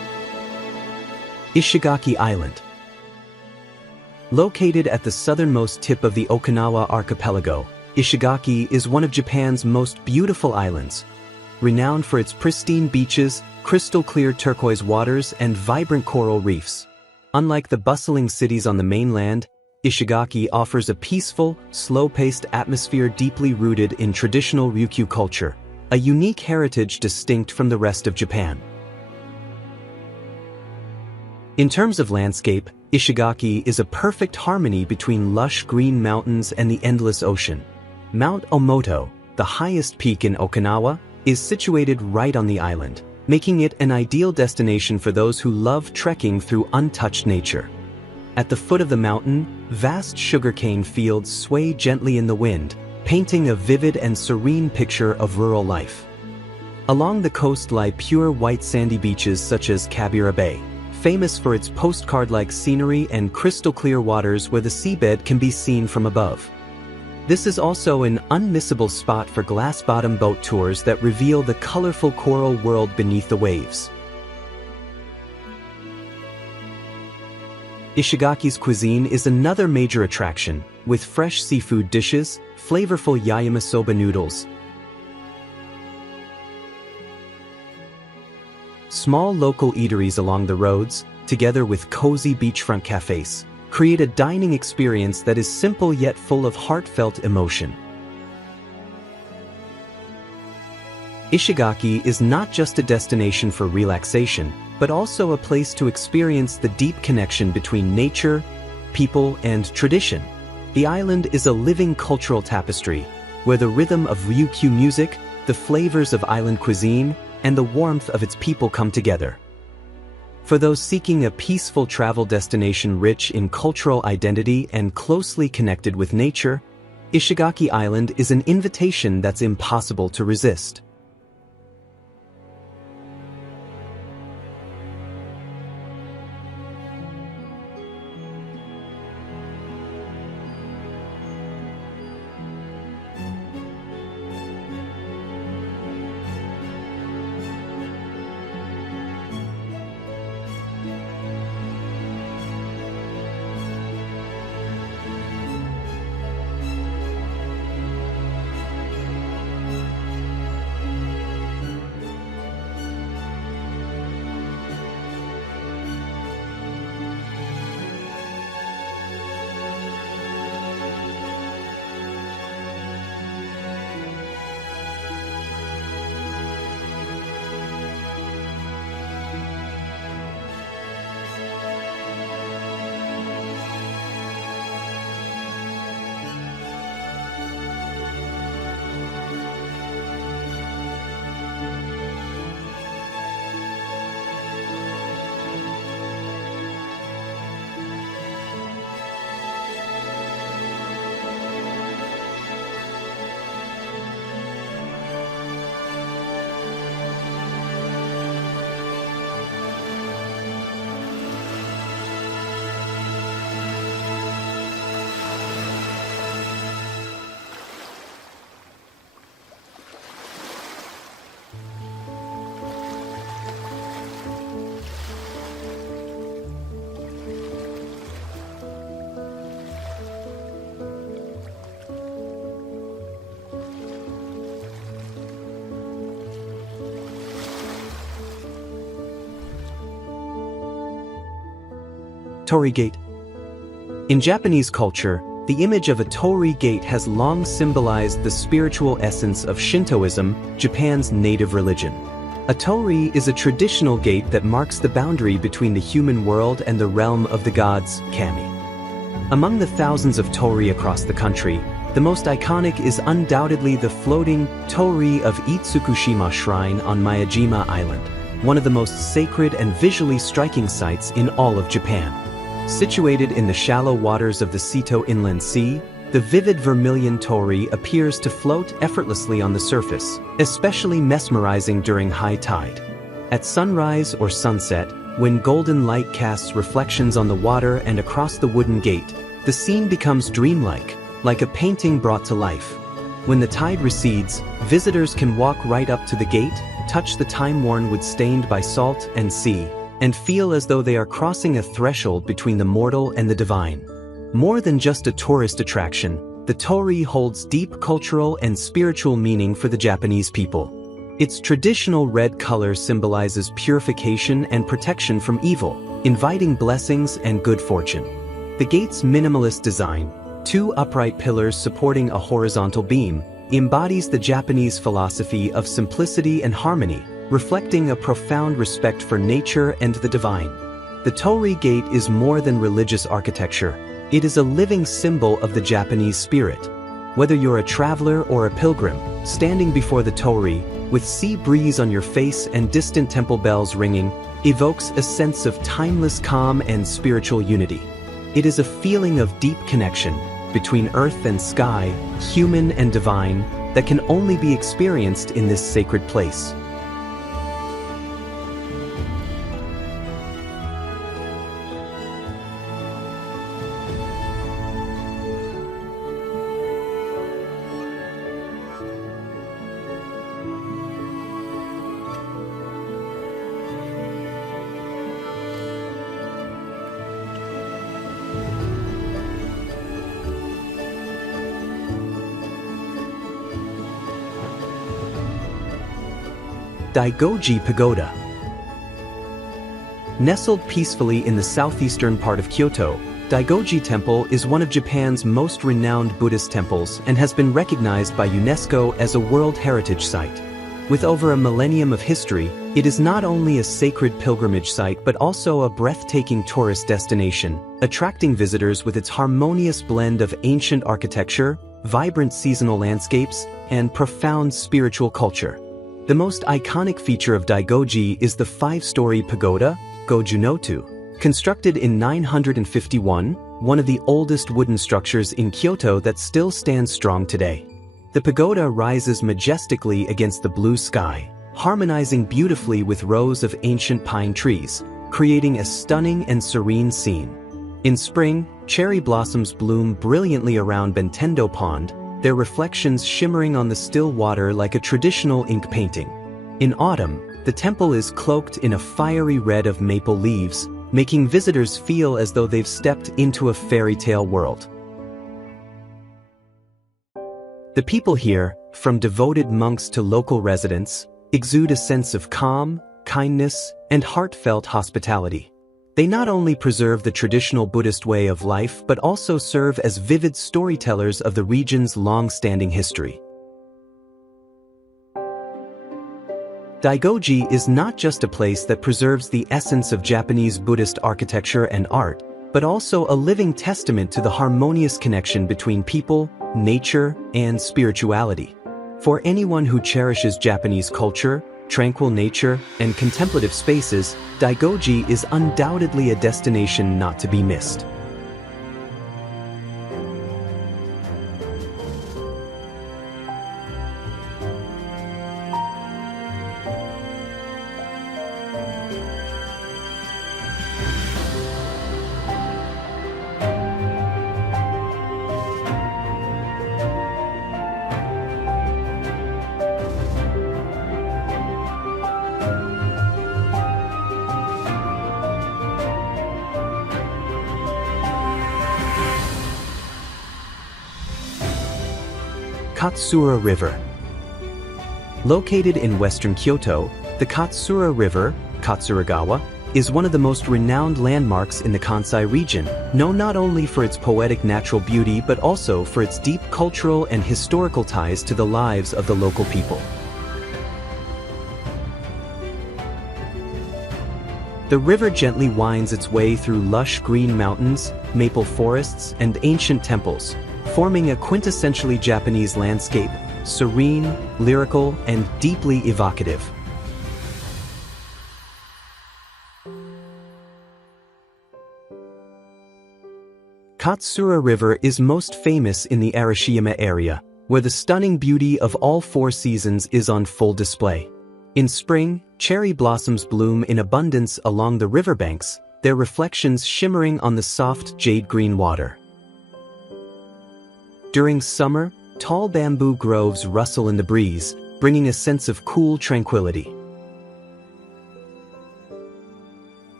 Ishigaki Island. Located at the southernmost tip of the Okinawa archipelago, Ishigaki is one of Japan's most beautiful islands, renowned for its pristine beaches, crystal-clear turquoise waters, and vibrant coral reefs. Unlike the bustling cities on the mainland, Ishigaki offers a peaceful, slow-paced atmosphere deeply rooted in traditional Ryukyu culture, a unique heritage distinct from the rest of Japan. In terms of landscape, Ishigaki is a perfect harmony between lush green mountains and the endless ocean. Mount Omoto, the highest peak in Okinawa, is situated right on the island, making it an ideal destination for those who love trekking through untouched nature. At the foot of the mountain, vast sugarcane fields sway gently in the wind, painting a vivid and serene picture of rural life. Along the coast lie pure white sandy beaches such as Kabira Bay, famous for its postcard-like scenery and crystal-clear waters where the seabed can be seen from above. This is also an unmissable spot for glass-bottom boat tours that reveal the colorful coral world beneath the waves. Ishigaki's cuisine is another major attraction, with fresh seafood dishes, flavorful yakisoba noodles. Small local eateries along the roads, together with cozy beachfront cafes, create a dining experience that is simple yet full of heartfelt emotion. Ishigaki is not just a destination for relaxation, but also a place to experience the deep connection between nature, people, and tradition. The island is a living cultural tapestry, where the rhythm of Ryukyu music, the flavors of island cuisine, and the warmth of its people come together. For those seeking a peaceful travel destination rich in cultural identity and closely connected with nature, Ishigaki Island is an invitation that's impossible to resist. Torii Gate. In Japanese culture, the image of a torii gate has long symbolized the spiritual essence of Shintoism, Japan's native religion. A torii is a traditional gate that marks the boundary between the human world and the realm of the gods, kami. Among the thousands of torii across the country, the most iconic is undoubtedly the floating torii of Itsukushima Shrine on Miyajima Island, one of the most sacred and visually striking sights in all of Japan. Situated in the shallow waters of the Seto Inland Sea, the vivid vermilion torii appears to float effortlessly on the surface, especially mesmerizing during high tide. At sunrise or sunset, when golden light casts reflections on the water and across the wooden gate, the scene becomes dreamlike, like a painting brought to life. When the tide recedes, visitors can walk right up to the gate, touch the time-worn wood stained by salt and sea, and feel as though they are crossing a threshold between the mortal and the divine. More than just a tourist attraction, the torii holds deep cultural and spiritual meaning for the Japanese people. Its traditional red color symbolizes purification and protection from evil, inviting blessings and good fortune. The gate's minimalist design, two upright pillars supporting a horizontal beam, embodies the Japanese philosophy of simplicity and harmony, reflecting a profound respect for nature and the divine. The torii gate is more than religious architecture. It is a living symbol of the Japanese spirit. Whether you're a traveler or a pilgrim, standing before the torii, with sea breeze on your face and distant temple bells ringing, evokes a sense of timeless calm and spiritual unity. It is a feeling of deep connection between earth and sky, human and divine, that can only be experienced in this sacred place. Daigoji Pagoda. Nestled peacefully in the southeastern part of Kyoto, Daigoji Temple is one of Japan's most renowned Buddhist temples and has been recognized by UNESCO as a World Heritage Site. With over a millennium of history, it is not only a sacred pilgrimage site but also a breathtaking tourist destination, attracting visitors with its harmonious blend of ancient architecture, vibrant seasonal landscapes, and profound spiritual culture. The most iconic feature of Daigoji is the five-story pagoda, Gojunotu. Constructed in 951, one of the oldest wooden structures in Kyoto that still stands strong today. The pagoda rises majestically against the blue sky, harmonizing beautifully with rows of ancient pine trees, creating a stunning and serene scene. In spring, cherry blossoms bloom brilliantly around Bentendo Pond, their reflections shimmering on the still water like a traditional ink painting. In autumn, the temple is cloaked in a fiery red of maple leaves, making visitors feel as though they've stepped into a fairy tale world. The people here, from devoted monks to local residents, exude a sense of calm, kindness, and heartfelt hospitality. They not only preserve the traditional Buddhist way of life but also serve as vivid storytellers of the region's long-standing history. Daigoji is not just a place that preserves the essence of Japanese Buddhist architecture and art, but also a living testament to the harmonious connection between people, nature, and spirituality. For anyone who cherishes Japanese culture, tranquil nature, and contemplative spaces, Daigoji is undoubtedly a destination not to be missed. Katsura River. Located in western Kyoto, the Katsura River, Katsuragawa, is one of the most renowned landmarks in the Kansai region, known not only for its poetic natural beauty but also for its deep cultural and historical ties to the lives of the local people. The river gently winds its way through lush green mountains, maple forests, and ancient temples, forming a quintessentially Japanese landscape, serene, lyrical, and deeply evocative. Katsura River is most famous in the Arashiyama area, where the stunning beauty of all four seasons is on full display. In spring, cherry blossoms bloom in abundance along the riverbanks, their reflections shimmering on the soft jade-green water. During summer, tall bamboo groves rustle in the breeze, bringing a sense of cool tranquility.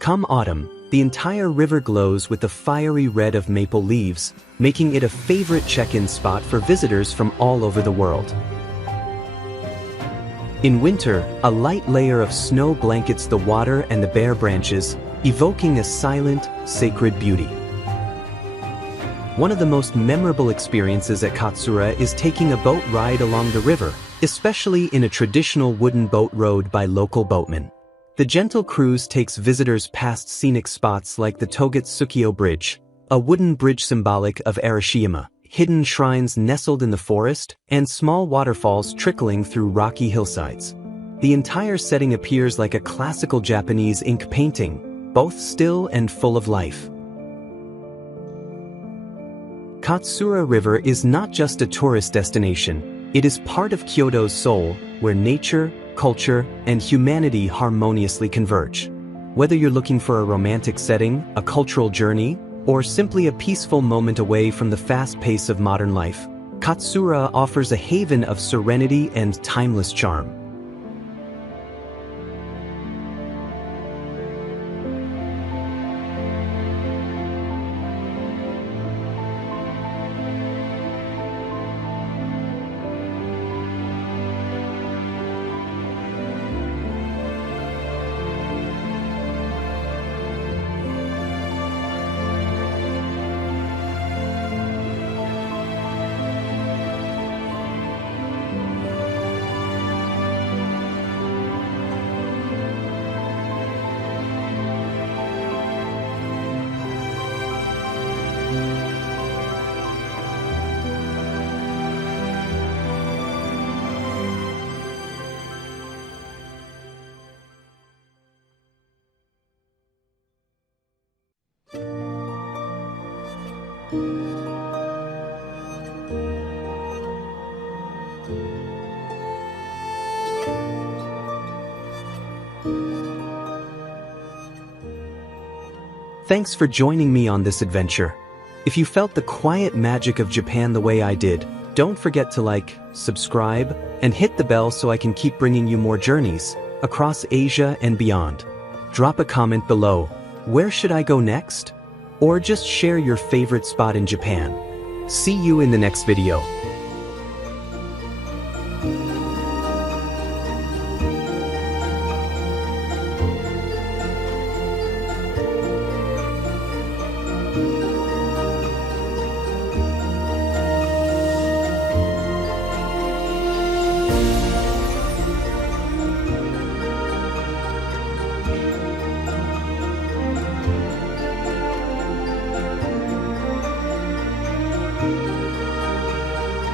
Come autumn, the entire river glows with the fiery red of maple leaves, making it a favorite check-in spot for visitors from all over the world. In winter, a light layer of snow blankets the water and the bare branches, evoking a silent, sacred beauty. One of the most memorable experiences at Katsura is taking a boat ride along the river, especially in a traditional wooden boat rowed by local boatmen. The gentle cruise takes visitors past scenic spots like the Togetsukyo Bridge, a wooden bridge symbolic of Arashiyama, hidden shrines nestled in the forest, and small waterfalls trickling through rocky hillsides. The entire setting appears like a classical Japanese ink painting, both still and full of life. Katsura River is not just a tourist destination, it is part of Kyoto's soul, where nature, culture, and humanity harmoniously converge. Whether you're looking for a romantic setting, a cultural journey, or simply a peaceful moment away from the fast pace of modern life, Katsura offers a haven of serenity and timeless charm. Thanks for joining me on this adventure. If you felt the quiet magic of Japan the way I did, don't forget to like, subscribe, and hit the bell so I can keep bringing you more journeys across Asia and beyond. Drop a comment below. Where should I go next? Or just share your favorite spot in Japan. See you in the next video.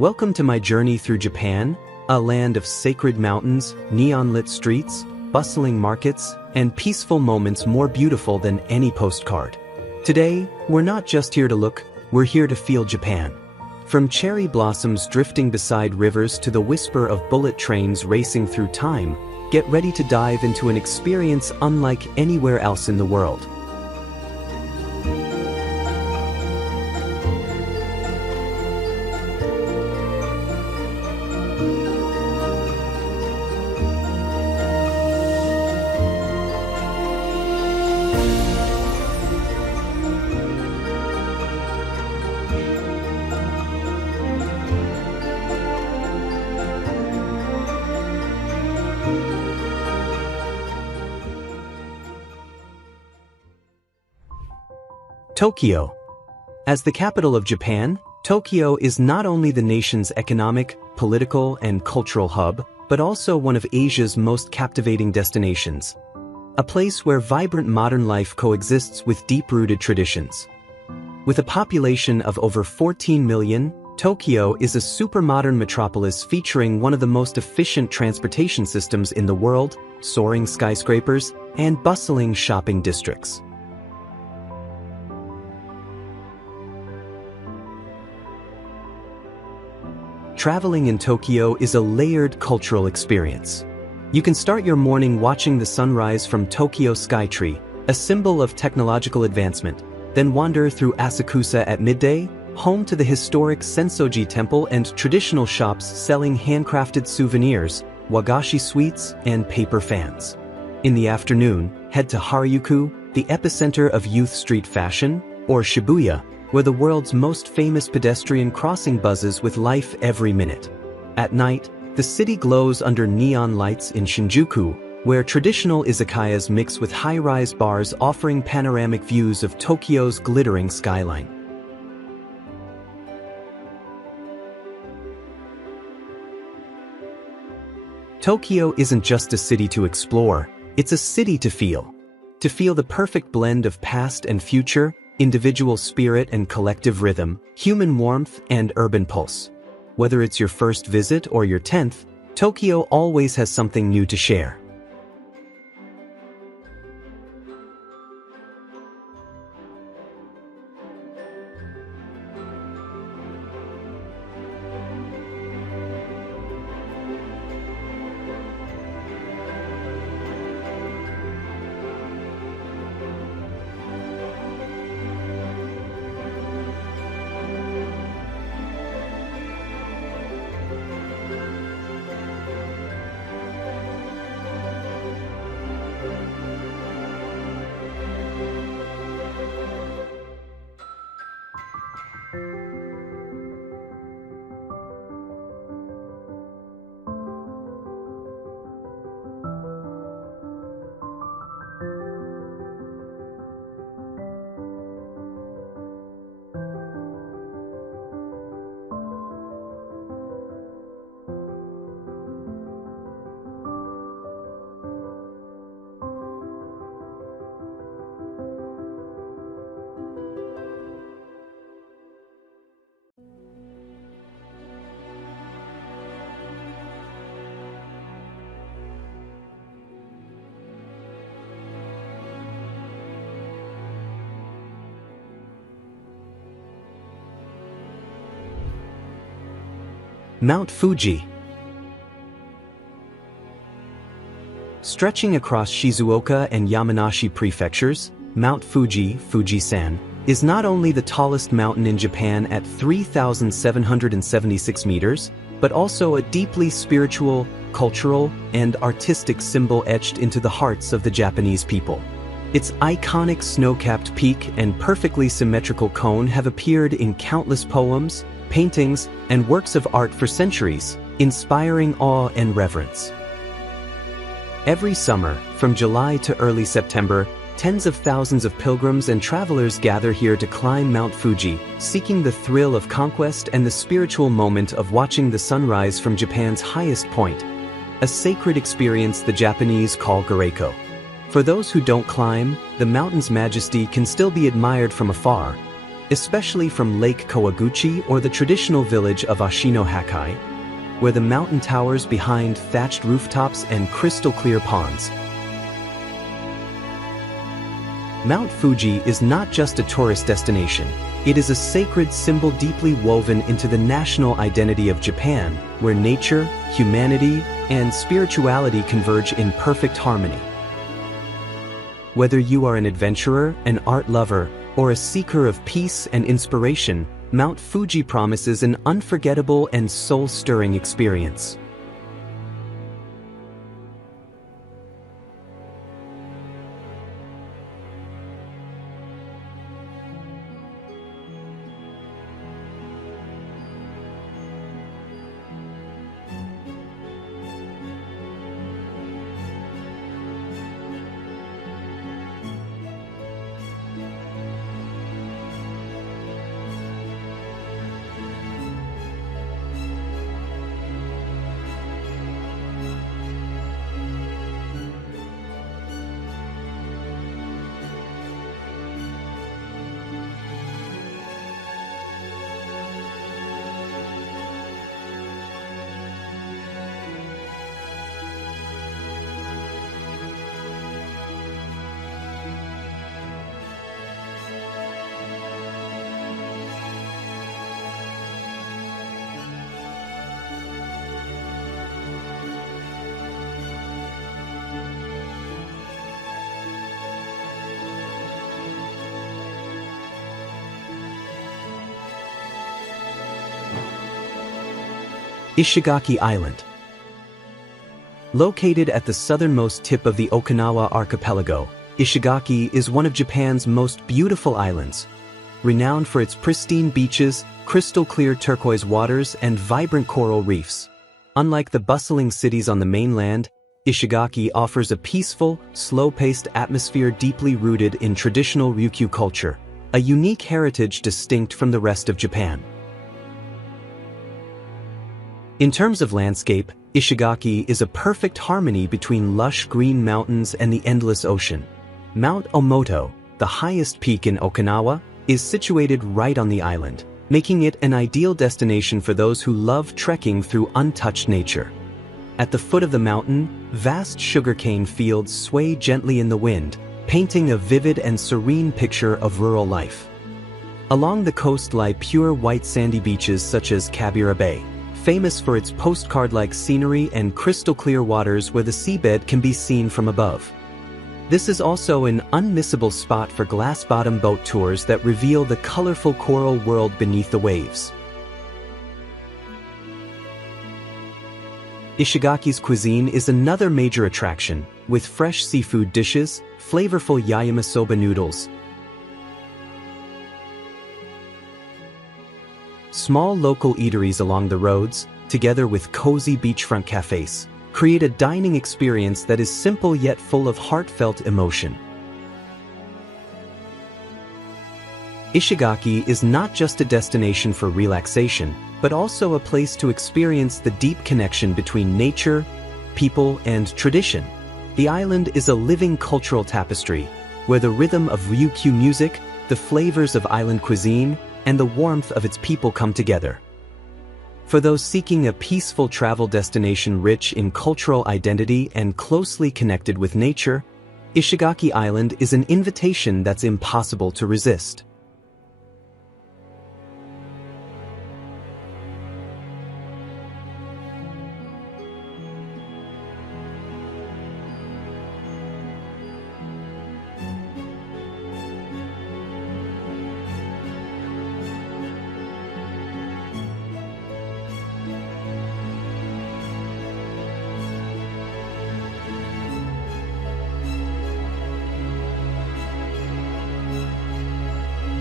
Welcome to my journey through Japan, a land of sacred mountains, neon-lit streets, bustling markets, and peaceful moments more beautiful than any postcard. Today, we're not just here to look, we're here to feel Japan. From cherry blossoms drifting beside rivers to the whisper of bullet trains racing through time, get ready to dive into an experience unlike anywhere else in the world. Tokyo. As the capital of Japan, Tokyo is not only the nation's economic, political, and cultural hub, but also one of Asia's most captivating destinations. A place where vibrant modern life coexists with deep-rooted traditions. With a population of over 14 million, Tokyo is a super-modern metropolis featuring one of the most efficient transportation systems in the world, soaring skyscrapers, and bustling shopping districts. Traveling in Tokyo is a layered cultural experience. You can start your morning watching the sunrise from Tokyo Skytree, a symbol of technological advancement, then wander through Asakusa at midday, home to the historic Sensoji Temple and traditional shops selling handcrafted souvenirs, wagashi sweets, and paper fans. In the afternoon, head to Harajuku, the epicenter of youth street fashion, or Shibuya, where the world's most famous pedestrian crossing buzzes with life every minute. At night, the city glows under neon lights in Shinjuku, where traditional izakayas mix with high-rise bars offering panoramic views of Tokyo's glittering skyline. Tokyo isn't just a city to explore, it's a city to feel. To feel the perfect blend of past and future, individual spirit and collective rhythm, human warmth and urban pulse. Whether it's your first visit or your 10th, Tokyo always has something new to share. Mount Fuji. Stretching across Shizuoka and Yamanashi prefectures, Mount Fuji, Fuji-san, is not only the tallest mountain in Japan at 3,776 meters, but also a deeply spiritual, cultural, and artistic symbol etched into the hearts of the Japanese people. Its iconic snow-capped peak and perfectly symmetrical cone have appeared in countless poems, paintings, and works of art for centuries, inspiring awe and reverence. Every summer, from July to early September, tens of thousands of pilgrims and travelers gather here to climb Mount Fuji, seeking the thrill of conquest and the spiritual moment of watching the sunrise from Japan's highest point, a sacred experience the Japanese call Gareiko. For those who don't climb, the mountain's majesty can still be admired from afar, especially from Lake Kawaguchi or the traditional village of Ashino-Hakai, where the mountain towers behind thatched rooftops and crystal-clear ponds. Mount Fuji is not just a tourist destination, it is a sacred symbol deeply woven into the national identity of Japan, where nature, humanity, and spirituality converge in perfect harmony. Whether you are an adventurer, an art lover, or a seeker of peace and inspiration, Mount Fuji promises an unforgettable and soul-stirring experience. Ishigaki Island. Located at the southernmost tip of the Okinawa archipelago, Ishigaki is one of Japan's most beautiful islands. Renowned for its pristine beaches, crystal-clear turquoise waters, and vibrant coral reefs. Unlike the bustling cities on the mainland, Ishigaki offers a peaceful, slow-paced atmosphere deeply rooted in traditional Ryukyu culture, a unique heritage distinct from the rest of Japan. In terms of landscape, Ishigaki is a perfect harmony between lush green mountains and the endless ocean. Mount Omoto, the highest peak in Okinawa, is situated right on the island, making it an ideal destination for those who love trekking through untouched nature. At the foot of the mountain, vast sugarcane fields sway gently in the wind, painting a vivid and serene picture of rural life. Along the coast lie pure white sandy beaches such as Kabira Bay, famous for its postcard-like scenery and crystal-clear waters where the seabed can be seen from above. This is also an unmissable spot for glass-bottom boat tours that reveal the colorful coral world beneath the waves. Ishigaki's cuisine is another major attraction, with fresh seafood dishes, flavorful yakisoba noodles. Small local eateries along the roads, together with cozy beachfront cafes, create a dining experience that is simple yet full of heartfelt emotion. Ishigaki is not just a destination for relaxation, but also a place to experience the deep connection between nature, people, and tradition. The island is a living cultural tapestry, where the rhythm of Ryukyu music, the flavors of island cuisine, and the warmth of its people come together. For those seeking a peaceful travel destination rich in cultural identity and closely connected with nature, Ishigaki Island is an invitation that's impossible to resist.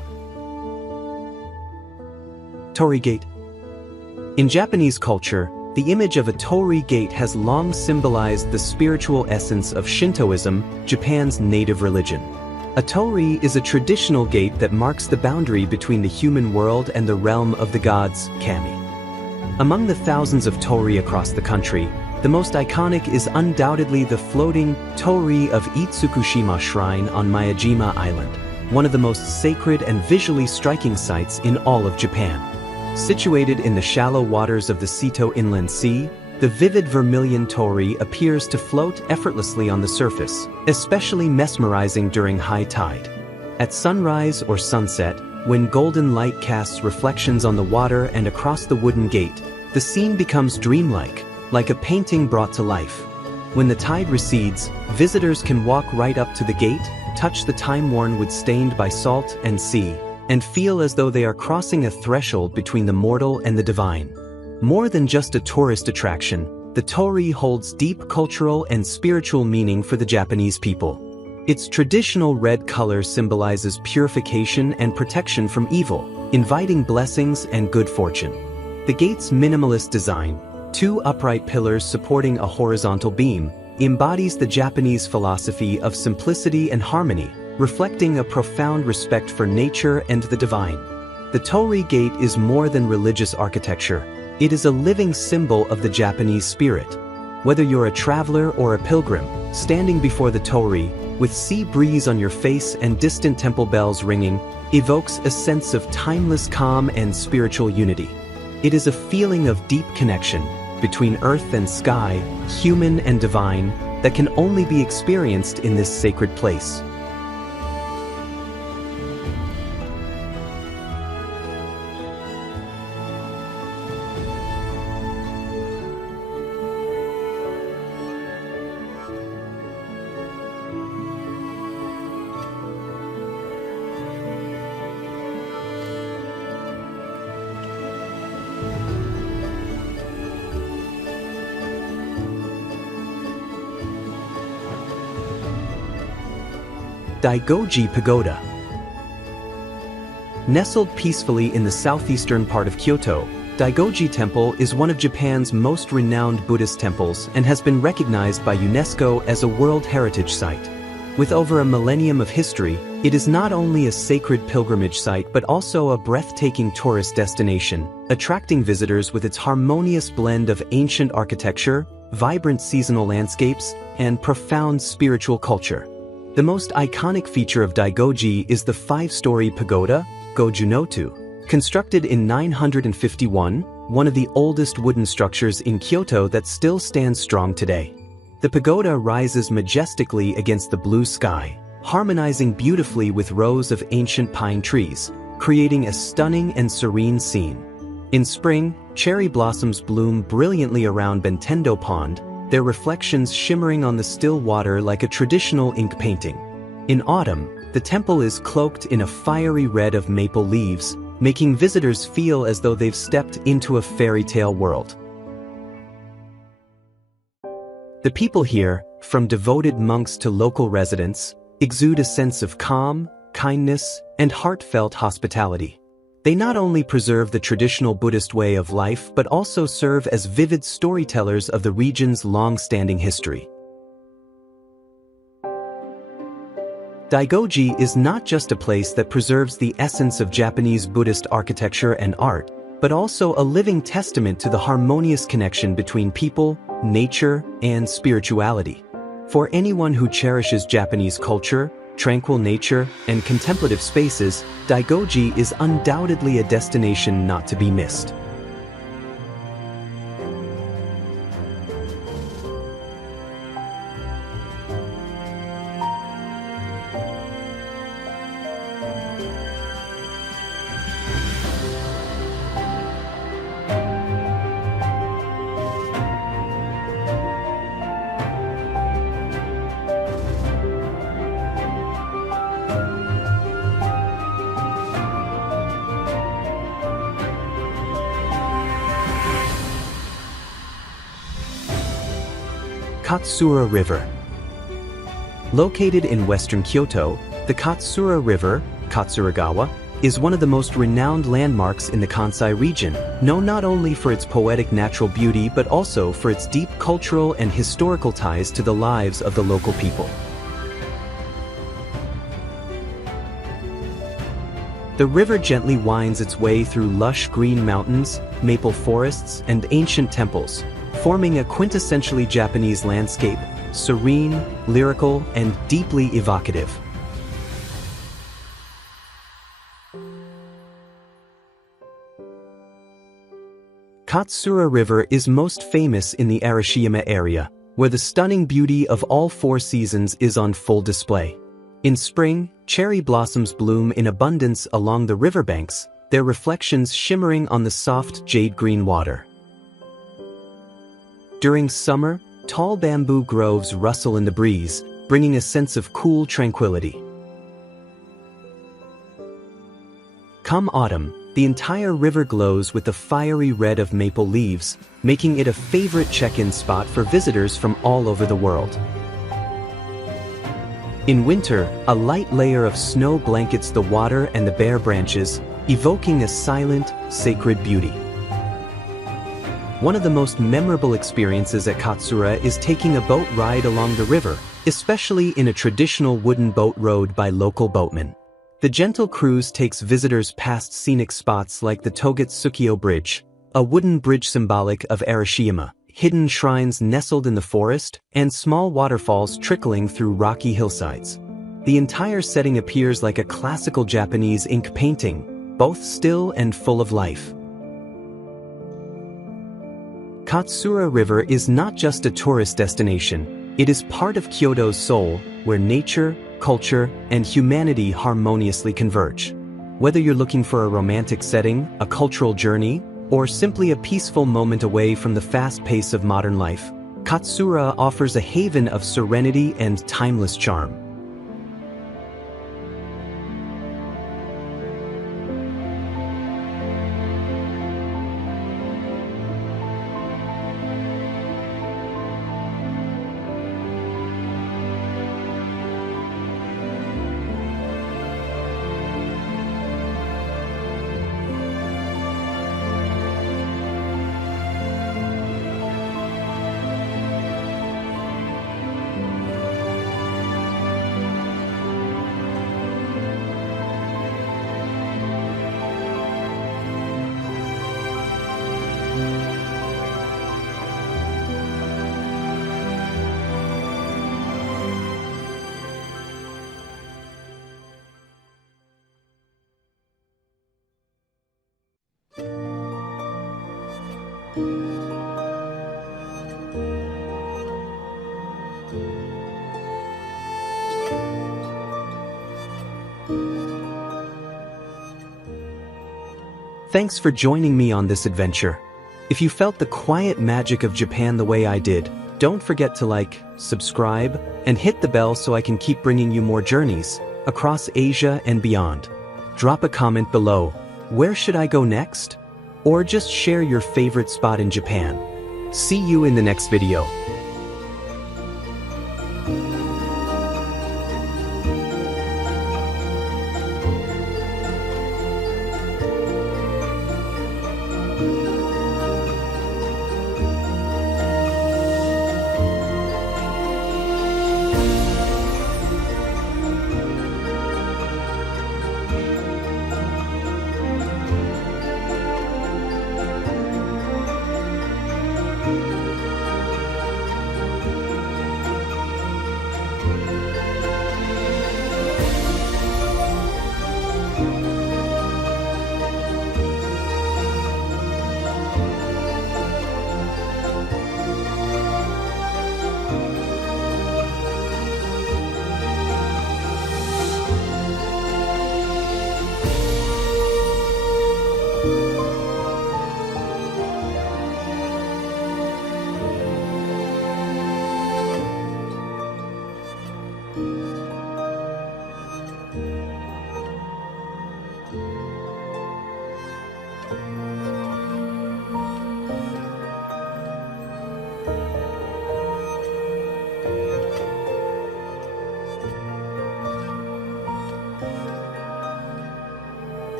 Torii Gate. In Japanese culture, the image of a torii gate has long symbolized the spiritual essence of Shintoism, Japan's native religion. A torii is a traditional gate that marks the boundary between the human world and the realm of the gods, kami. Among the thousands of torii across the country, the most iconic is undoubtedly the floating torii of Itsukushima Shrine on Miyajima Island, one of the most sacred and visually striking sights in all of Japan. Situated in the shallow waters of the Seto Inland Sea, the vivid vermilion torii appears to float effortlessly on the surface, especially mesmerizing during high tide. At sunrise or sunset, when golden light casts reflections on the water and across the wooden gate, the scene becomes dreamlike, like a painting brought to life. When the tide recedes, visitors can walk right up to the gate, touch the time-worn wood stained by salt and sea, and feel as though they are crossing a threshold between the mortal and the divine. More than just a tourist attraction, the torii holds deep cultural and spiritual meaning for the Japanese people. Its traditional red color symbolizes purification and protection from evil, inviting blessings and good fortune. The gate's minimalist design, two upright pillars supporting a horizontal beam, embodies the Japanese philosophy of simplicity and harmony, reflecting a profound respect for nature and the divine. The torii gate is more than religious architecture. It is a living symbol of the Japanese spirit. Whether you're a traveler or a pilgrim, standing before the torii, with sea breeze on your face and distant temple bells ringing, evokes a sense of timeless calm and spiritual unity. It is a feeling of deep connection between earth and sky, human and divine, that can only be experienced in this sacred place. Daigoji Pagoda. Nestled peacefully in the southeastern part of Kyoto, Daigoji Temple is one of Japan's most renowned Buddhist temples and has been recognized by UNESCO as a World Heritage Site. With over a millennium of history, it is not only a sacred pilgrimage site but also a breathtaking tourist destination, attracting visitors with its harmonious blend of ancient architecture, vibrant seasonal landscapes, and profound spiritual culture. The most iconic feature of Daigoji is the five-story pagoda, Gojunotu. Constructed in 951, one of the oldest wooden structures in Kyoto that still stands strong today. The pagoda rises majestically against the blue sky, harmonizing beautifully with rows of ancient pine trees, creating a stunning and serene scene. In spring, cherry blossoms bloom brilliantly around Bentendo Pond, their reflections shimmering on the still water like a traditional ink painting. In autumn, the temple is cloaked in a fiery red of maple leaves, making visitors feel as though they've stepped into a fairy tale world. The people here, from devoted monks to local residents, exude a sense of calm, kindness, and heartfelt hospitality. They not only preserve the traditional Buddhist way of life but also serve as vivid storytellers of the region's long-standing history. Daigoji is not just a place that preserves the essence of Japanese Buddhist architecture and art, but also a living testament to the harmonious connection between people, nature, and spirituality. For anyone who cherishes Japanese culture, tranquil nature, and contemplative spaces, Daigoji is undoubtedly a destination not to be missed. Katsura River. Located in western Kyoto, the Katsura River, Katsuragawa, is one of the most renowned landmarks in the Kansai region, known not only for its poetic natural beauty but also for its deep cultural and historical ties to the lives of the local people. The river gently winds its way through lush green mountains, maple forests, and ancient temples, forming a quintessentially Japanese landscape, serene, lyrical, and deeply evocative. Katsura River is most famous in the Arashiyama area, where the stunning beauty of all four seasons is on full display. In spring, cherry blossoms bloom in abundance along the riverbanks, their reflections shimmering on the soft jade-green water. During summer, tall bamboo groves rustle in the breeze, bringing a sense of cool tranquility. Come autumn, the entire river glows with the fiery red of maple leaves, making it a favorite check-in spot for visitors from all over the world. In winter, a light layer of snow blankets the water and the bare branches, evoking a silent, sacred beauty. One of the most memorable experiences at Katsura is taking a boat ride along the river, especially in a traditional wooden boat rowed by local boatmen. The gentle cruise takes visitors past scenic spots like the Togetsukiyo Bridge, a wooden bridge symbolic of Arashiyama, hidden shrines nestled in the forest, and small waterfalls trickling through rocky hillsides. The entire setting appears like a classical Japanese ink painting, both still and full of life. Katsura River is not just a tourist destination, it is part of Kyoto's soul, where nature, culture, and humanity harmoniously converge. Whether you're looking for a romantic setting, a cultural journey, or simply a peaceful moment away from the fast pace of modern life, Katsura offers a haven of serenity and timeless charm. Thanks for joining me on this adventure. If you felt the quiet magic of Japan the way I did, don't forget to like, subscribe, and hit the bell so I can keep bringing you more journeys across Asia and beyond. Drop a comment below. Where should I go next? Or just share your favorite spot in Japan. See you in the next video.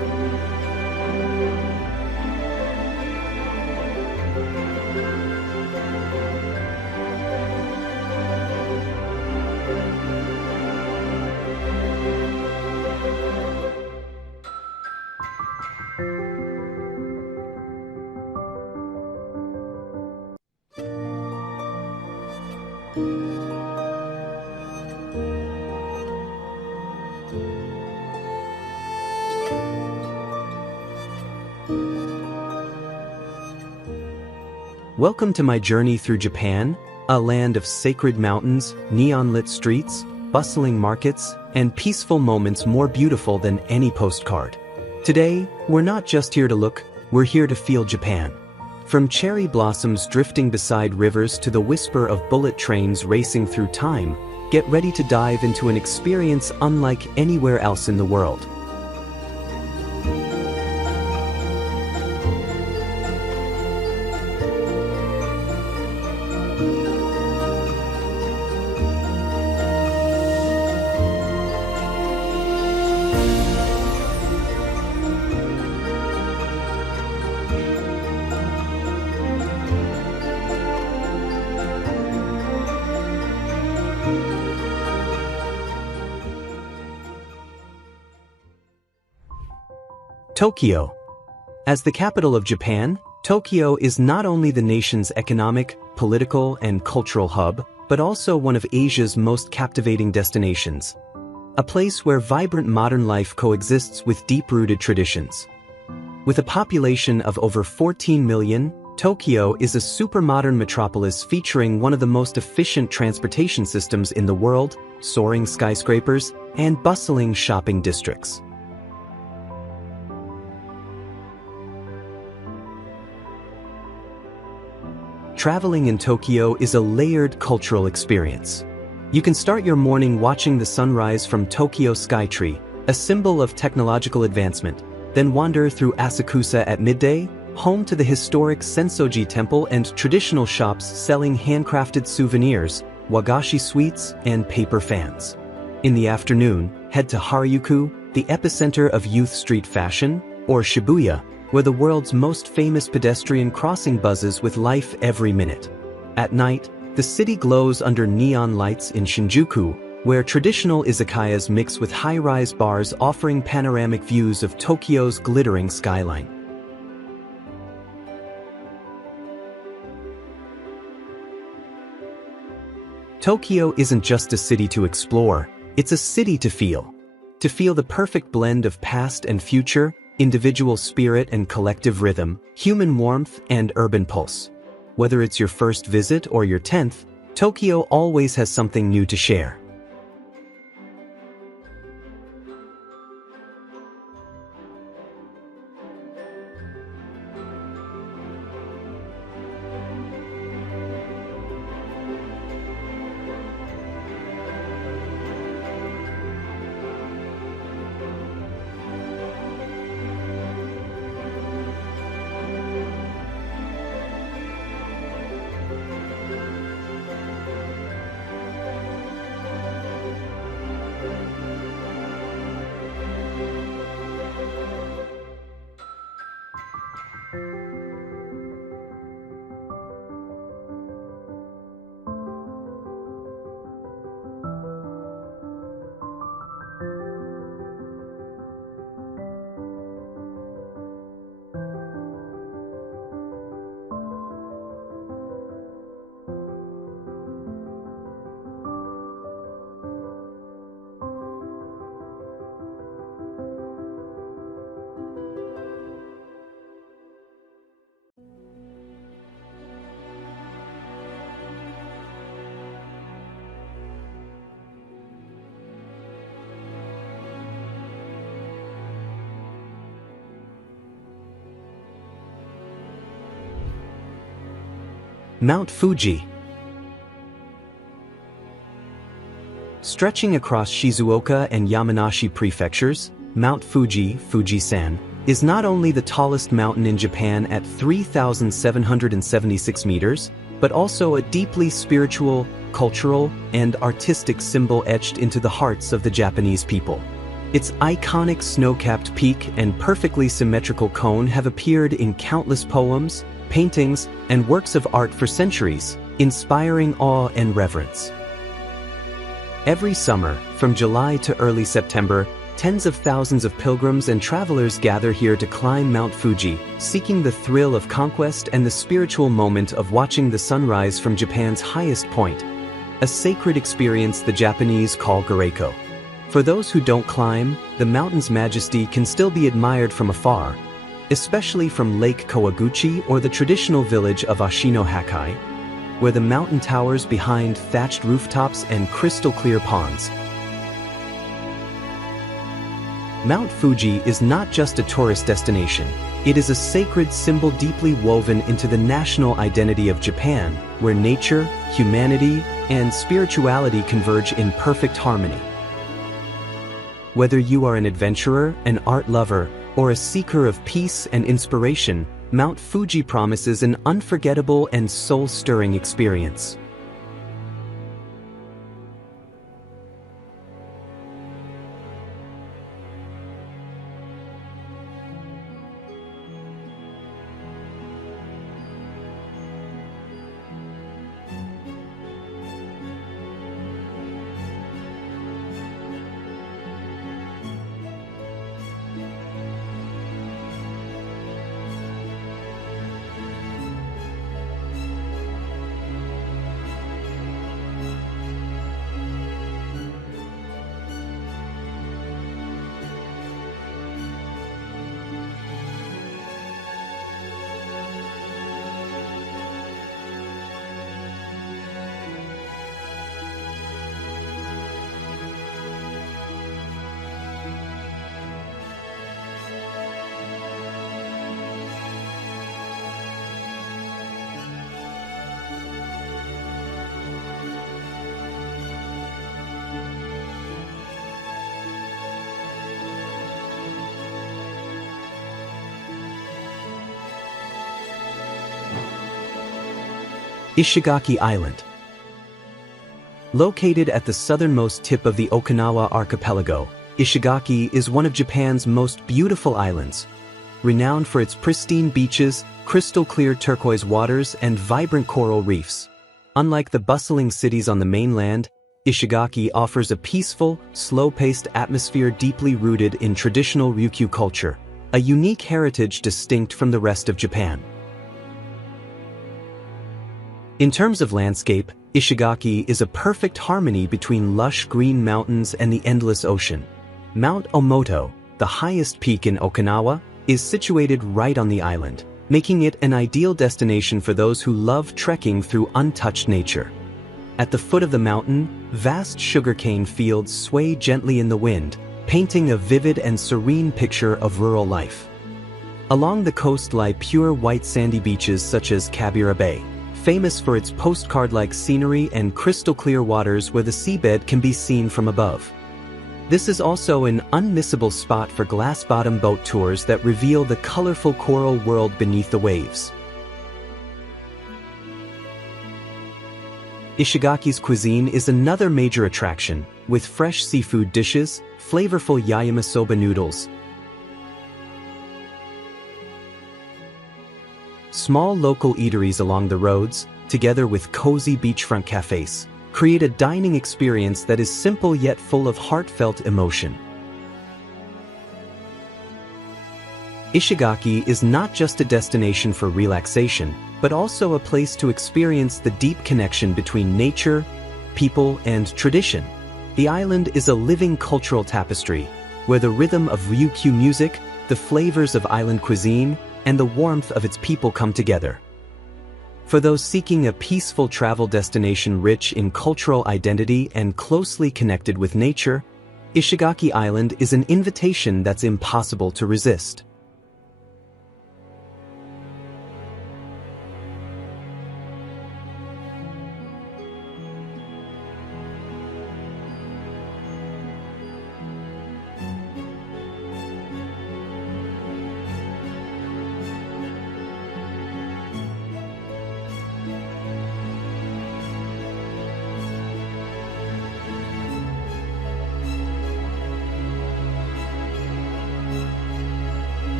Welcome to my journey through Japan, a land of sacred mountains, neon-lit streets, bustling markets, and peaceful moments more beautiful than any postcard. Today, we're not just here to look, we're here to feel Japan. From cherry blossoms drifting beside rivers to the whisper of bullet trains racing through time, get ready to dive into an experience unlike anywhere else in the world. Tokyo. As the capital of Japan, Tokyo is not only the nation's economic, political, and cultural hub, but also one of Asia's most captivating destinations. A place where vibrant modern life coexists with deep-rooted traditions. With a population of over 14 million, Tokyo is a super-modern metropolis featuring one of the most efficient transportation systems in the world, soaring skyscrapers, and bustling shopping districts. Traveling in Tokyo is a layered cultural experience. You can start your morning watching the sunrise from Tokyo Skytree, a symbol of technological advancement, then wander through Asakusa at midday, home to the historic Sensoji Temple and traditional shops selling handcrafted souvenirs, wagashi sweets, and paper fans. In the afternoon, head to Harajuku, the epicenter of youth street fashion, or Shibuya, where the world's most famous pedestrian crossing buzzes with life every minute. At night, the city glows under neon lights in Shinjuku, where traditional izakayas mix with high-rise bars offering panoramic views of Tokyo's glittering skyline. Tokyo isn't just a city to explore, it's a city to feel. To feel the perfect blend of past and future, individual spirit and collective rhythm, human warmth and urban pulse. Whether it's your first visit or your 10th, Tokyo always has something new to share. Mount Fuji. Stretching across Shizuoka and Yamanashi prefectures, Mount Fuji, Fuji-san, is not only the tallest mountain in Japan at 3,776 meters, but also a deeply spiritual, cultural, and artistic symbol etched into the hearts of the Japanese people. Its iconic snow-capped peak and perfectly symmetrical cone have appeared in countless poems, paintings, and works of art for centuries, inspiring awe and reverence. Every summer, from July to early September, tens of thousands of pilgrims and travelers gather here to climb Mount Fuji, seeking the thrill of conquest and the spiritual moment of watching the sunrise from Japan's highest point. a sacred experience the Japanese call Goreiko. For those who don't climb, the mountain's majesty can still be admired from afar, especially from Lake Kawaguchi or the traditional village of Ashino Hakai, where the mountain towers behind thatched rooftops and crystal-clear ponds. Mount Fuji is not just a tourist destination. It is a sacred symbol deeply woven into the national identity of Japan, where nature, humanity, and spirituality converge in perfect harmony. Whether you are an adventurer, an art lover, or a seeker of peace and inspiration, Mount Fuji promises an unforgettable and soul-stirring experience. Ishigaki Island. Located at the southernmost tip of the Okinawa archipelago, Ishigaki is one of Japan's most beautiful islands. Renowned for its pristine beaches, crystal-clear turquoise waters, and vibrant coral reefs. Unlike the bustling cities on the mainland, Ishigaki offers a peaceful, slow-paced atmosphere deeply rooted in traditional Ryukyu culture, a unique heritage distinct from the rest of Japan. In terms of landscape, Ishigaki is a perfect harmony between lush green mountains and the endless ocean. Mount Omoto, the highest peak in Okinawa, is situated right on the island, making it an ideal destination for those who love trekking through untouched nature. At the foot of the mountain, vast sugarcane fields sway gently in the wind, painting a vivid and serene picture of rural life. Along the coast lie pure white sandy beaches such as Kabira Bay, famous for its postcard-like scenery and crystal-clear waters where the seabed can be seen from above. This is also an unmissable spot for glass-bottom boat tours that reveal the colorful coral world beneath the waves. Ishigaki's cuisine is another major attraction, with fresh seafood dishes, flavorful yakisoba noodles, small local eateries along the roads, together with cozy beachfront cafes, create a dining experience that is simple yet full of heartfelt emotion. Ishigaki is not just a destination for relaxation, but also a place to experience the deep connection between nature, people, and tradition. The island is a living cultural tapestry, where the rhythm of Ryukyu music, the flavors of island cuisine, and the warmth of its people come together. For those seeking a peaceful travel destination rich in cultural identity and closely connected with nature, Ishigaki Island is an invitation that's impossible to resist.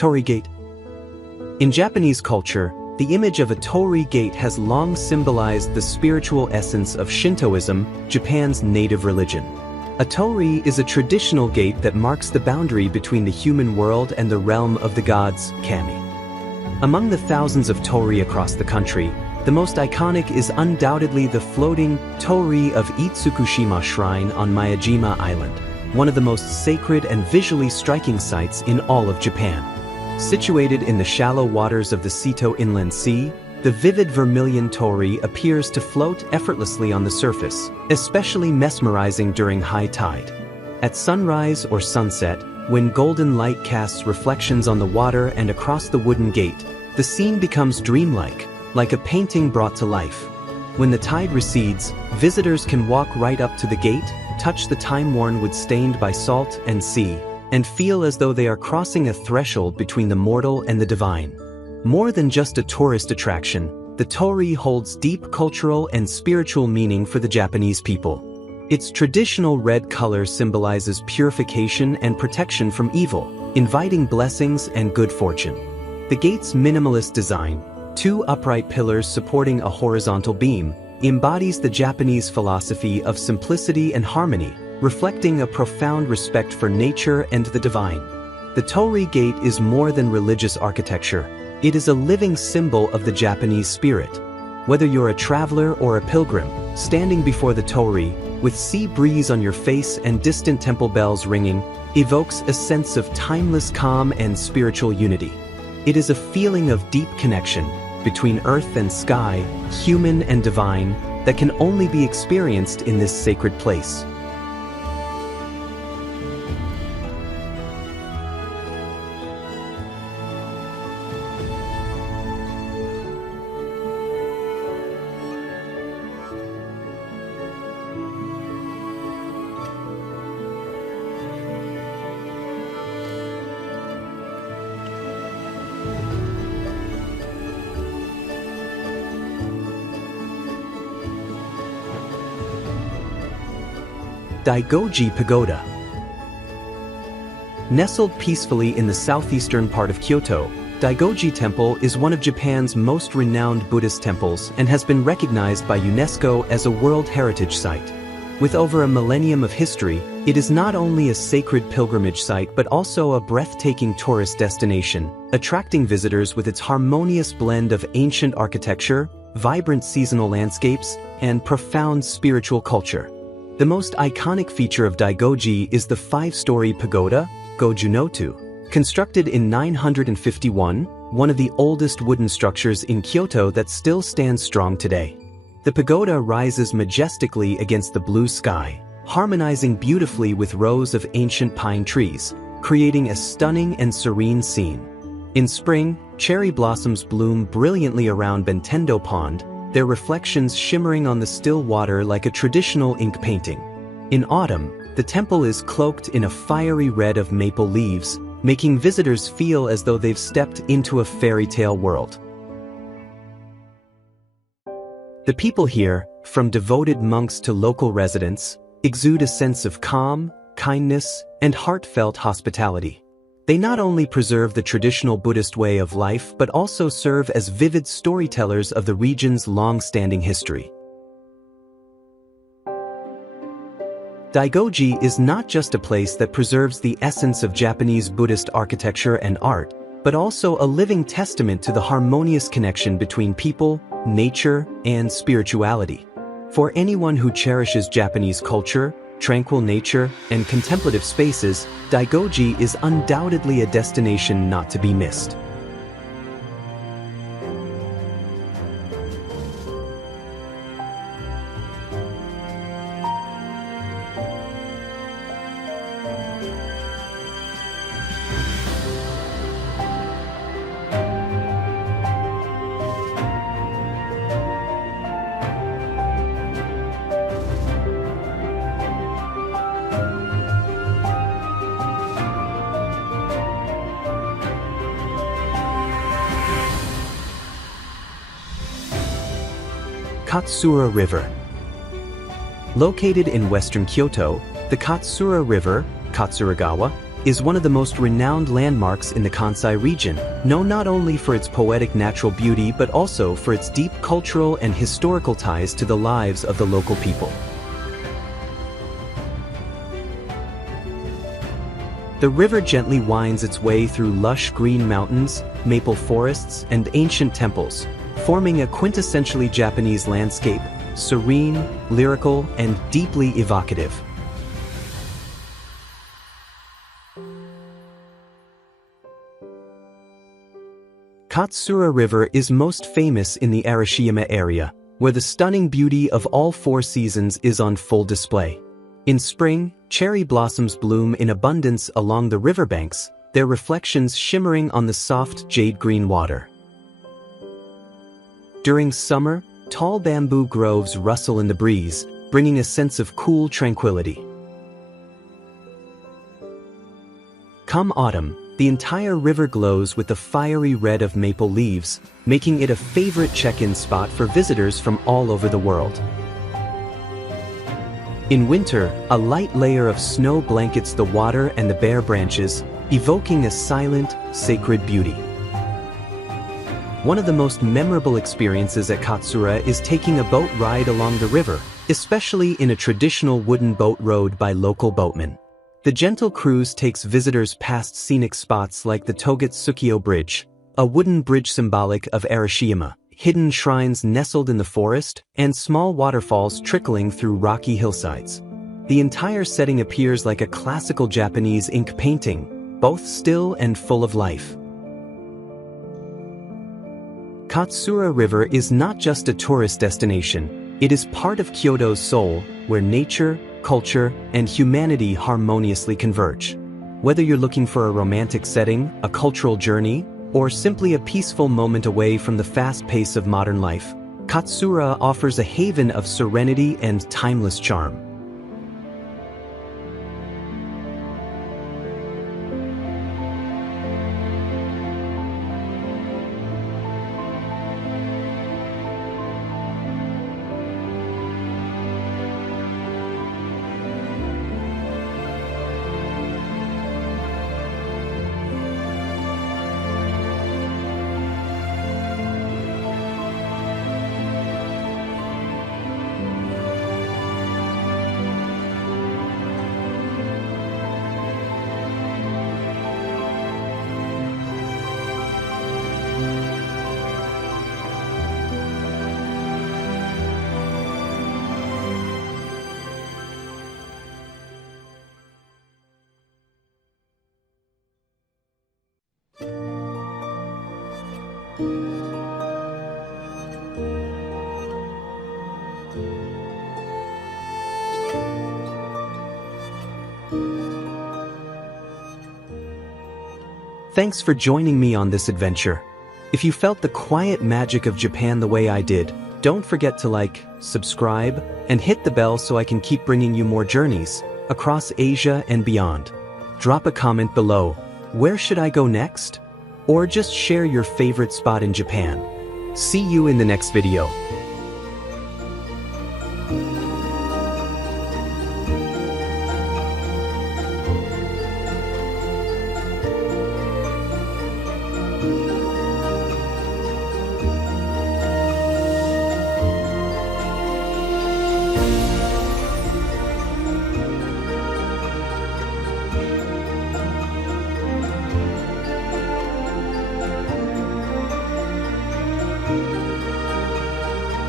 Torii Gate. In Japanese culture, the image of a torii gate has long symbolized the spiritual essence of Shintoism, Japan's native religion. A torii is a traditional gate that marks the boundary between the human world and the realm of the gods, kami. Among the thousands of torii across the country, the most iconic is undoubtedly the floating torii of Itsukushima Shrine on Miyajima Island, one of the most sacred and visually striking sights in all of Japan. Situated in the shallow waters of the Seto Inland Sea, the vivid vermilion torii appears to float effortlessly on the surface, especially mesmerizing during high tide. At sunrise or sunset, when golden light casts reflections on the water and across the wooden gate, the scene becomes dreamlike, like a painting brought to life. When the tide recedes, visitors can walk right up to the gate, touch the time-worn wood stained by salt and sea, and feel as though they are crossing a threshold between the mortal and the divine. More than just a tourist attraction, the torii holds deep cultural and spiritual meaning for the Japanese people. Its traditional red color symbolizes purification and protection from evil, inviting blessings and good fortune. The gate's minimalist design, two upright pillars supporting a horizontal beam, embodies the Japanese philosophy of simplicity and harmony, reflecting a profound respect for nature and the divine. The torii gate is more than religious architecture. It is a living symbol of the Japanese spirit. Whether you're a traveler or a pilgrim, standing before the torii, with sea breeze on your face and distant temple bells ringing, evokes a sense of timeless calm and spiritual unity. It is a feeling of deep connection between earth and sky, human and divine, that can only be experienced in this sacred place. Daigoji Pagoda. Nestled peacefully in the southeastern part of Kyoto, Daigoji Temple is one of Japan's most renowned Buddhist temples and has been recognized by UNESCO as a World Heritage Site. With over a millennium of history, it is not only a sacred pilgrimage site but also a breathtaking tourist destination, attracting visitors with its harmonious blend of ancient architecture, vibrant seasonal landscapes, and profound spiritual culture. The most iconic feature of Daigoji is the five-story pagoda, Gojunotu. Constructed in 951, one of the oldest wooden structures in Kyoto that still stands strong today. The pagoda rises majestically against the blue sky, harmonizing beautifully with rows of ancient pine trees, creating a stunning and serene scene. In spring, cherry blossoms bloom brilliantly around Bentendo Pond, their reflections shimmering on the still water like a traditional ink painting. In autumn, the temple is cloaked in a fiery red of maple leaves, making visitors feel as though they've stepped into a fairy tale world. The people here, from devoted monks to local residents, exude a sense of calm, kindness, and heartfelt hospitality. They not only preserve the traditional Buddhist way of life but also serve as vivid storytellers of the region's long-standing history. Daigoji is not just a place that preserves the essence of Japanese Buddhist architecture and art, but also a living testament to the harmonious connection between people, nature, and spirituality. For anyone who cherishes Japanese culture, tranquil nature, and contemplative spaces, Daigoji is undoubtedly a destination not to be missed. Katsura River. Located in western Kyoto, the Katsura River, Katsuragawa, is one of the most renowned landmarks in the Kansai region, known not only for its poetic natural beauty but also for its deep cultural and historical ties to the lives of the local people. The river gently winds its way through lush green mountains, maple forests, and ancient temples, forming a quintessentially Japanese landscape, serene, lyrical, and deeply evocative. Katsura River is most famous in the Arashiyama area, where the stunning beauty of all four seasons is on full display. In spring, cherry blossoms bloom in abundance along the riverbanks, their reflections shimmering on the soft jade-green water. During summer, tall bamboo groves rustle in the breeze, bringing a sense of cool tranquility. Come autumn, the entire river glows with the fiery red of maple leaves, making it a favorite check-in spot for visitors from all over the world. In winter, a light layer of snow blankets the water and the bare branches, evoking a silent, sacred beauty. One of the most memorable experiences at Katsura is taking a boat ride along the river, especially in a traditional wooden boat rowed by local boatmen. The gentle cruise takes visitors past scenic spots like the Togetsukiyo Bridge, a wooden bridge symbolic of Arashiyama, hidden shrines nestled in the forest, and small waterfalls trickling through rocky hillsides. The entire setting appears like a classical Japanese ink painting, both still and full of life. Katsura River is not just a tourist destination, it is part of Kyoto's soul, where nature, culture, and humanity harmoniously converge. Whether you're looking for a romantic setting, a cultural journey, or simply a peaceful moment away from the fast pace of modern life, Katsura offers a haven of serenity and timeless charm. Thanks for joining me on this adventure. If you felt the quiet magic of Japan the way I did, don't forget to like, subscribe, and hit the bell so I can keep bringing you more journeys across Asia and beyond. Drop a comment below. Where should I go next? Or just share your favorite spot in Japan. See you in the next video.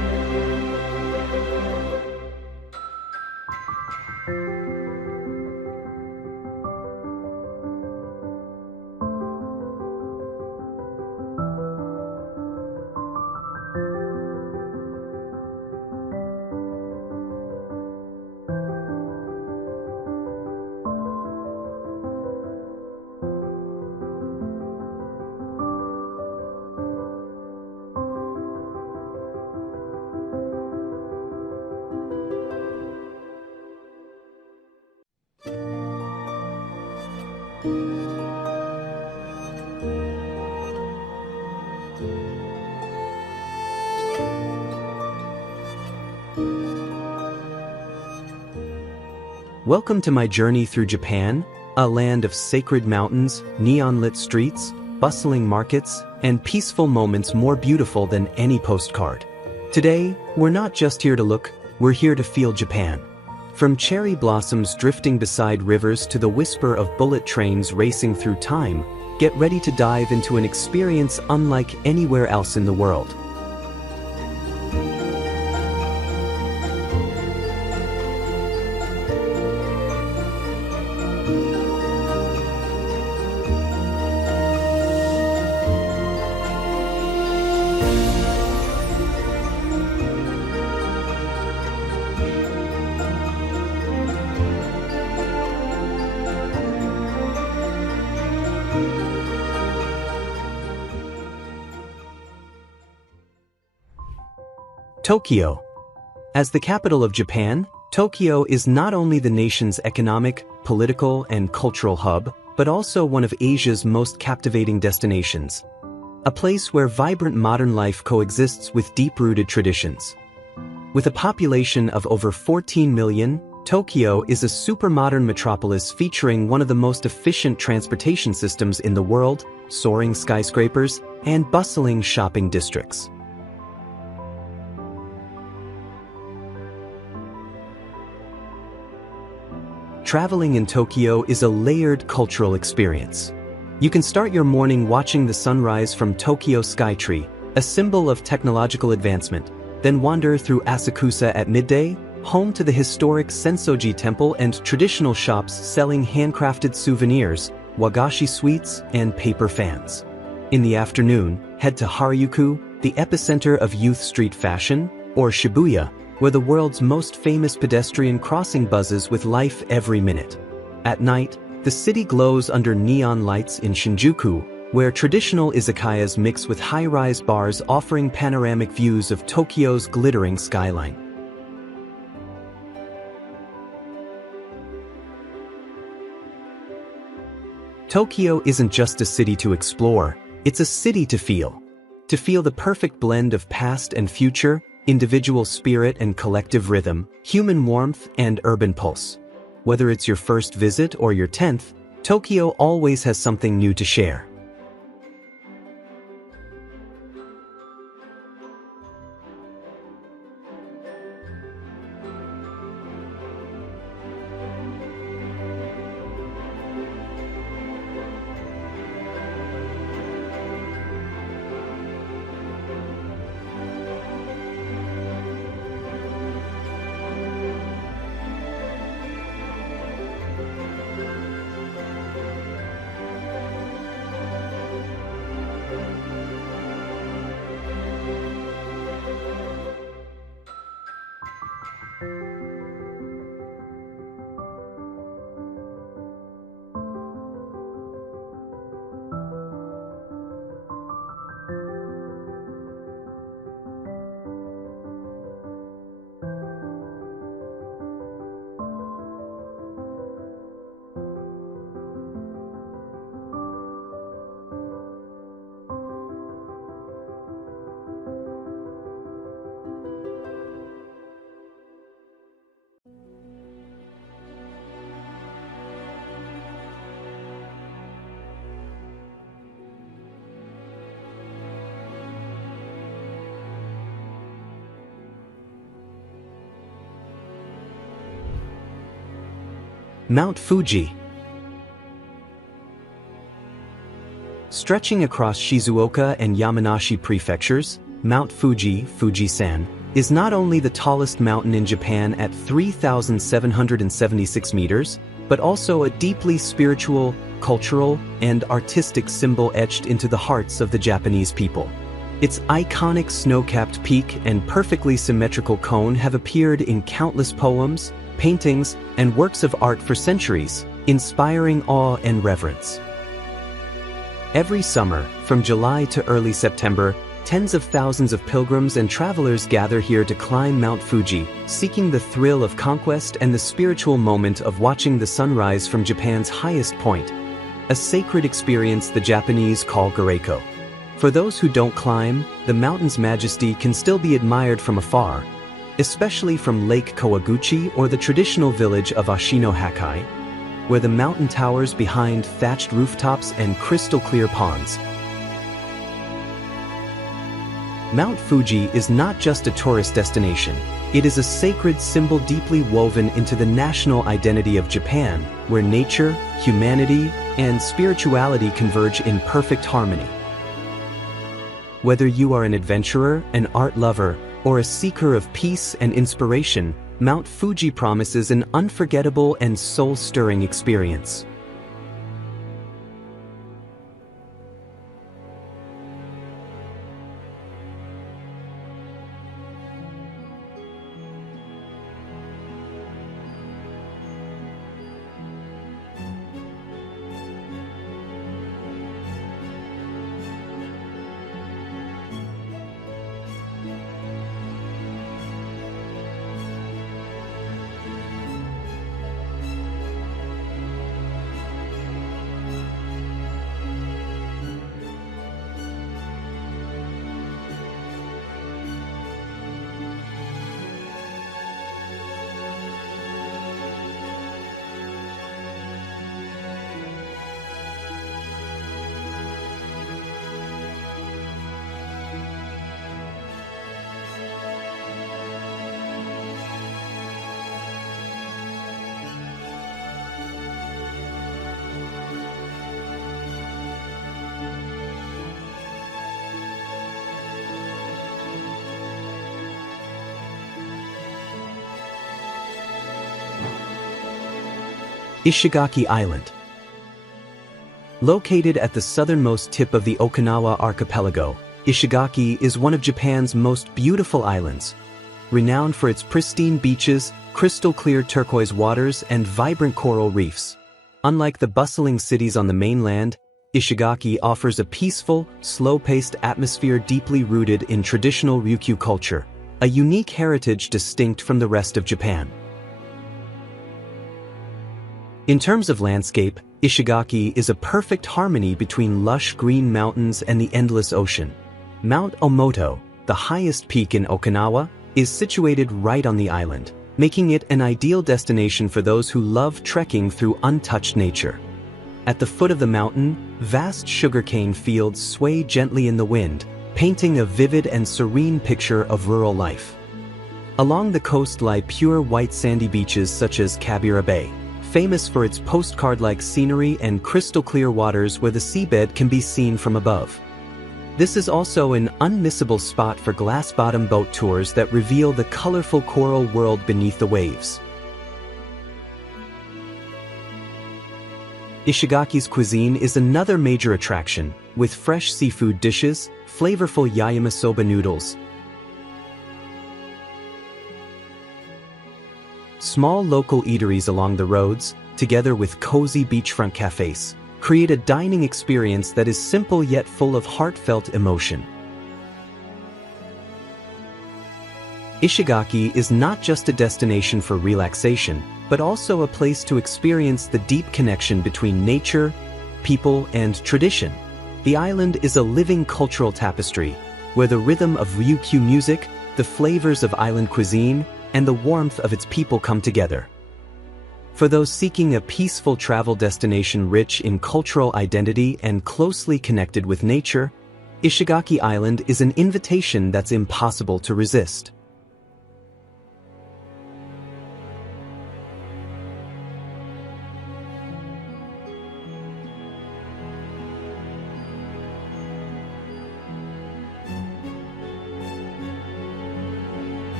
Welcome to my journey through Japan, a land of sacred mountains, neon-lit streets, bustling markets, and peaceful moments more beautiful than any postcard. Today, we're not just here to look, we're here to feel Japan. From cherry blossoms drifting beside rivers to the whisper of bullet trains racing through time, get ready to dive into an experience unlike anywhere else in the world. Tokyo. As the capital of Japan, Tokyo is not only the nation's economic, political, and cultural hub, but also one of Asia's most captivating destinations. A place where vibrant modern life coexists with deep-rooted traditions. With a population of over 14 million, Tokyo is a super-modern metropolis featuring one of the most efficient transportation systems in the world, soaring skyscrapers, and bustling shopping districts. Traveling in Tokyo is a layered cultural experience. You can start your morning watching the sunrise from Tokyo Skytree, a symbol of technological advancement, then wander through Asakusa at midday, home to the historic Sensoji Temple and traditional shops selling handcrafted souvenirs, wagashi sweets, and paper fans. In the afternoon, head to Harajuku, the epicenter of youth street fashion, or Shibuya, where the world's most famous pedestrian crossing buzzes with life every minute. At night, the city glows under neon lights in Shinjuku, where traditional izakayas mix with high-rise bars offering panoramic views of Tokyo's glittering skyline. Tokyo isn't just a city to explore, it's a city to feel. To feel the perfect blend of past and future, individual spirit and collective rhythm, human warmth and urban pulse. Whether it's your first visit or your 10th, Tokyo always has something new to share. Mount Fuji. Stretching across Shizuoka and Yamanashi prefectures, Mount Fuji, Fujisan, is not only the tallest mountain in Japan at 3,776 meters, but also a deeply spiritual, cultural, and artistic symbol etched into the hearts of the Japanese people. Its iconic snow-capped peak and perfectly symmetrical cone have appeared in countless poems, paintings, and works of art for centuries, inspiring awe and reverence. Every summer, from July to early September, tens of thousands of pilgrims and travelers gather here to climb Mount Fuji, seeking the thrill of conquest and the spiritual moment of watching the sunrise from Japan's highest point, a sacred experience the Japanese call Gareiko. For those who don't climb, the mountain's majesty can still be admired from afar, especially from Lake Kawaguchi or the traditional village of Ashino-Hakai, where the mountain towers behind thatched rooftops and crystal-clear ponds. Mount Fuji is not just a tourist destination, it is a sacred symbol deeply woven into the national identity of Japan, where nature, humanity, and spirituality converge in perfect harmony. Whether you are an adventurer, an art lover, or a seeker of peace and inspiration, Mount Fuji promises an unforgettable and soul-stirring experience. Ishigaki Island. Located at the southernmost tip of the Okinawa archipelago, Ishigaki is one of Japan's most beautiful islands, renowned for its pristine beaches, crystal-clear turquoise waters, and vibrant coral reefs. Unlike the bustling cities on the mainland, Ishigaki offers a peaceful, slow-paced atmosphere deeply rooted in traditional Ryukyu culture, a unique heritage distinct from the rest of Japan. In terms of landscape, Ishigaki is a perfect harmony between lush green mountains and the endless ocean. Mount Omoto, the highest peak in Okinawa, is situated right on the island, making it an ideal destination for those who love trekking through untouched nature. At the foot of the mountain, vast sugarcane fields sway gently in the wind, painting a vivid and serene picture of rural life. Along the coast lie pure white sandy beaches such as Kabira Bay, famous for its postcard-like scenery and crystal-clear waters where the seabed can be seen from above. This is also an unmissable spot for glass-bottom boat tours that reveal the colorful coral world beneath the waves. Ishigaki's cuisine is another major attraction, with fresh seafood dishes, flavorful yakisoba noodles, small local eateries along the roads, together with cozy beachfront cafes, create a dining experience that is simple yet full of heartfelt emotion. Ishigaki is not just a destination for relaxation, but also a place to experience the deep connection between nature, people, and tradition. The island is a living cultural tapestry, where the rhythm of Ryukyu music, the flavors of island cuisine, and the warmth of its people come together. For those seeking a peaceful travel destination rich in cultural identity and closely connected with nature, Ishigaki Island is an invitation that's impossible to resist.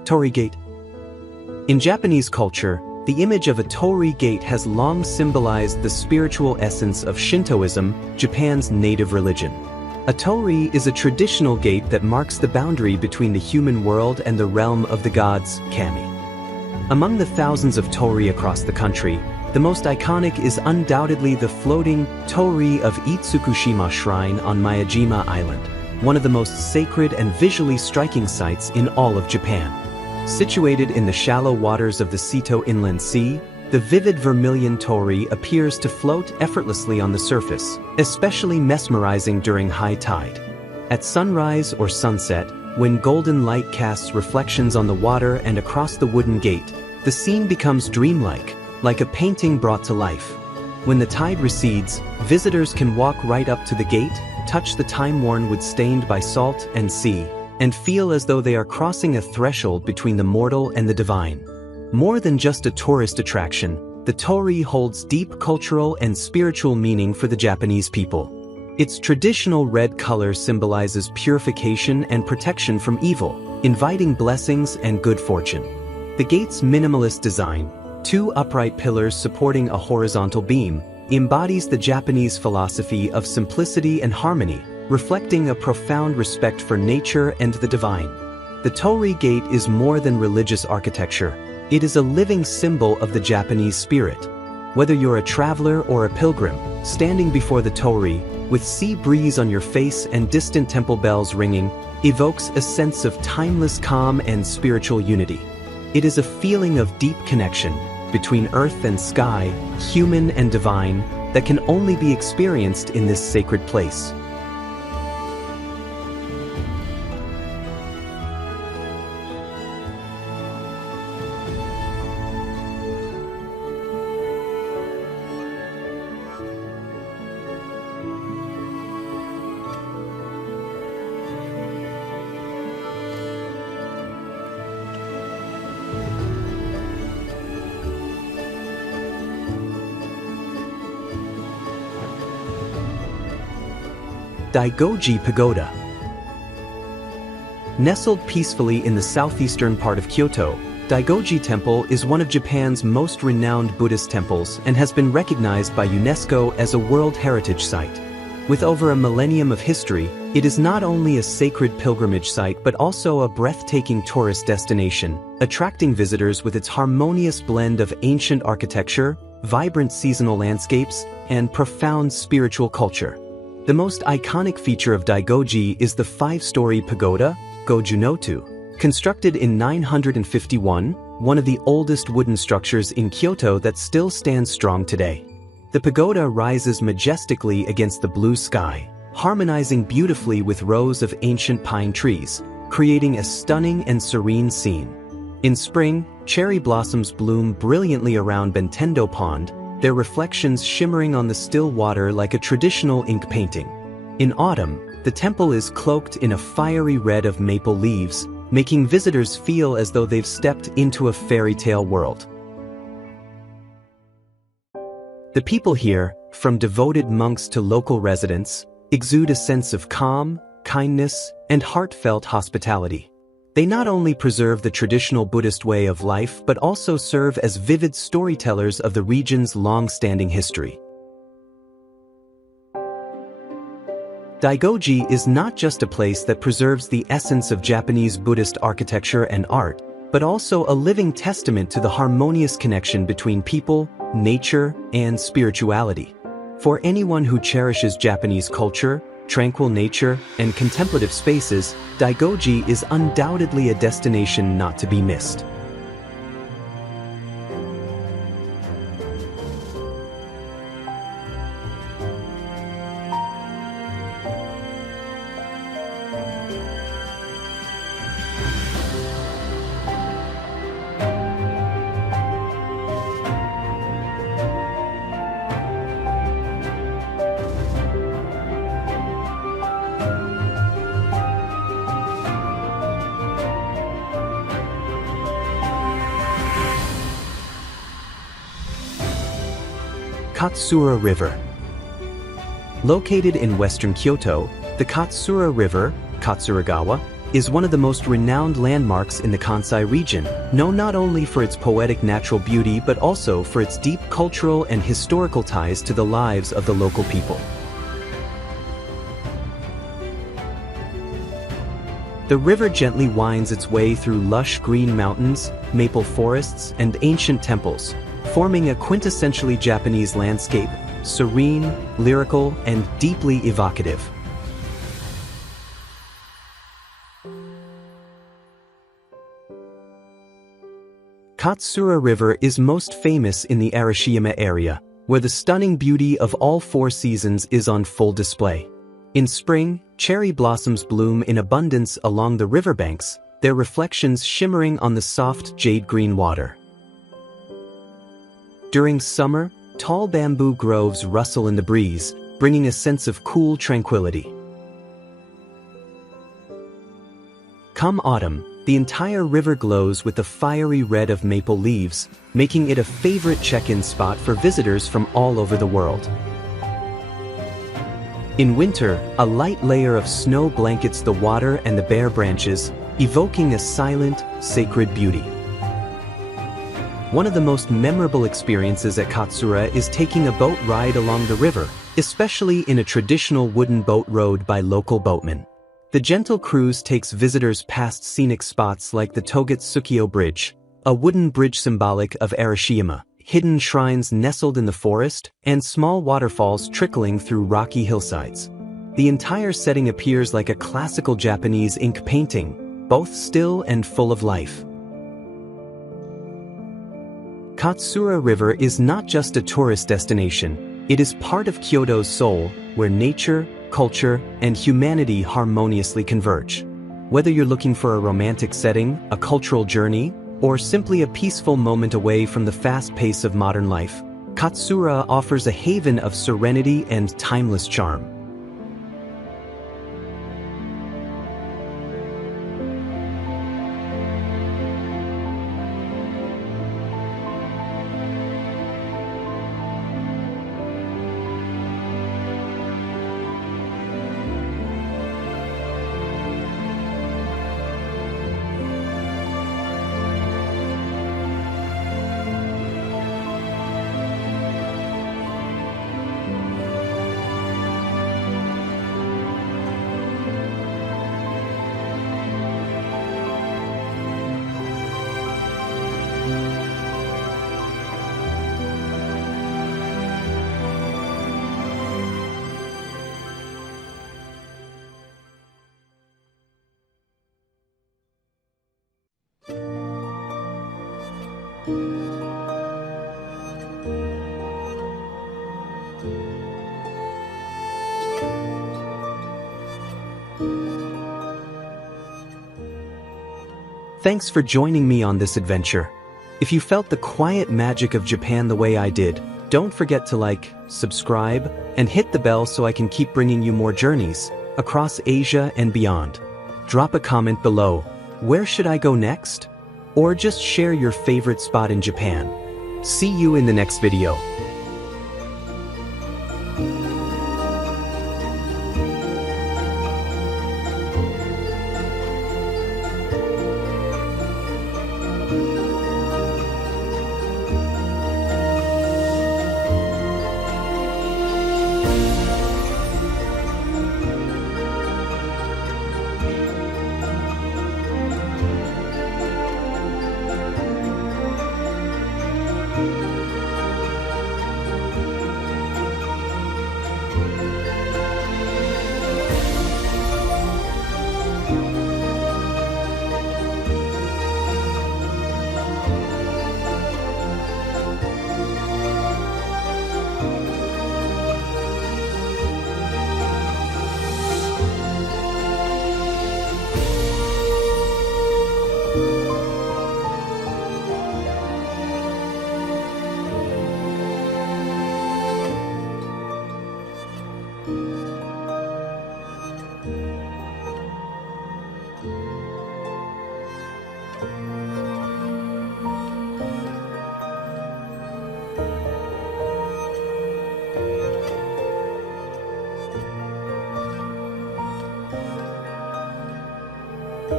Torii Gate. In Japanese culture, the image of a torii gate has long symbolized the spiritual essence of Shintoism, Japan's native religion. A torii is a traditional gate that marks the boundary between the human world and the realm of the gods, kami. Among the thousands of torii across the country, the most iconic is undoubtedly the floating torii of Itsukushima Shrine on Miyajima Island, one of the most sacred and visually striking sights in all of Japan. Situated in the shallow waters of the Seto Inland Sea, the vivid vermilion torii appears to float effortlessly on the surface, especially mesmerizing during high tide. At sunrise or sunset, when golden light casts reflections on the water and across the wooden gate, the scene becomes dreamlike, like a painting brought to life. When the tide recedes, visitors can walk right up to the gate, touch the time-worn wood stained by salt and sea, and feel as though they are crossing a threshold between the mortal and the divine. More than just a tourist attraction, the torii holds deep cultural and spiritual meaning for the Japanese people. Its traditional red color symbolizes purification and protection from evil, inviting blessings and good fortune. The gate's minimalist design, two upright pillars supporting a horizontal beam, embodies the Japanese philosophy of simplicity and harmony, reflecting a profound respect for nature and the divine. The torii gate is more than religious architecture. It is a living symbol of the Japanese spirit. Whether you're a traveler or a pilgrim, standing before the torii, with sea breeze on your face and distant temple bells ringing, evokes a sense of timeless calm and spiritual unity. It is a feeling of deep connection between earth and sky, human and divine, that can only be experienced in this sacred place. Daigoji Pagoda. Nestled peacefully in the southeastern part of Kyoto, Daigoji Temple is one of Japan's most renowned Buddhist temples and has been recognized by UNESCO as a World Heritage Site. With over a millennium of history, it is not only a sacred pilgrimage site but also a breathtaking tourist destination, attracting visitors with its harmonious blend of ancient architecture, vibrant seasonal landscapes, and profound spiritual culture. The most iconic feature of Daigoji is the five-story pagoda, Gojunotu. Constructed in 951, one of the oldest wooden structures in Kyoto that still stands strong today. The pagoda rises majestically against the blue sky, harmonizing beautifully with rows of ancient pine trees, creating a stunning and serene scene. In spring, cherry blossoms bloom brilliantly around Bentendo Pond, their reflections shimmering on the still water like a traditional ink painting. In autumn, the temple is cloaked in a fiery red of maple leaves, making visitors feel as though they've stepped into a fairy tale world. The people here, from devoted monks to local residents, exude a sense of calm, kindness, and heartfelt hospitality. They not only preserve the traditional Buddhist way of life but also serve as vivid storytellers of the region's long-standing history. Daigoji is not just a place that preserves the essence of Japanese Buddhist architecture and art, but also a living testament to the harmonious connection between people, nature, and spirituality. For anyone who cherishes Japanese culture, tranquil nature, and contemplative spaces, Daigoji is undoubtedly a destination not to be missed. Katsura River. Located in western Kyoto, the Katsura River, Katsuragawa, is one of the most renowned landmarks in the Kansai region, known not only for its poetic natural beauty but also for its deep cultural and historical ties to the lives of the local people. The river gently winds its way through lush green mountains, maple forests, and ancient temples, forming a quintessentially Japanese landscape, serene, lyrical, and deeply evocative. Katsura River is most famous in the Arashiyama area, where the stunning beauty of all four seasons is on full display. In spring, cherry blossoms bloom in abundance along the riverbanks, their reflections shimmering on the soft jade-green water. During summer, tall bamboo groves rustle in the breeze, bringing a sense of cool tranquility. Come autumn, the entire river glows with the fiery red of maple leaves, making it a favorite check-in spot for visitors from all over the world. In winter, a light layer of snow blankets the water and the bare branches, evoking a silent, sacred beauty. One of the most memorable experiences at Katsura is taking a boat ride along the river, especially in a traditional wooden boat rowed by local boatmen. The gentle cruise takes visitors past scenic spots like the Togetsukiyo Bridge, a wooden bridge symbolic of Arashiyama, hidden shrines nestled in the forest, and small waterfalls trickling through rocky hillsides. The entire setting appears like a classical Japanese ink painting, both still and full of life. Katsura River is not just a tourist destination, it is part of Kyoto's soul, where nature, culture, and humanity harmoniously converge. Whether you're looking for a romantic setting, a cultural journey, or simply a peaceful moment away from the fast pace of modern life, Katsura offers a haven of serenity and timeless charm. Thanks for joining me on this adventure. If you felt the quiet magic of Japan the way I did, don't forget to like, subscribe, and hit the bell so I can keep bringing you more journeys across Asia and beyond. Drop a comment below. Where should I go next? Or just share your favorite spot in Japan. See you in the next video.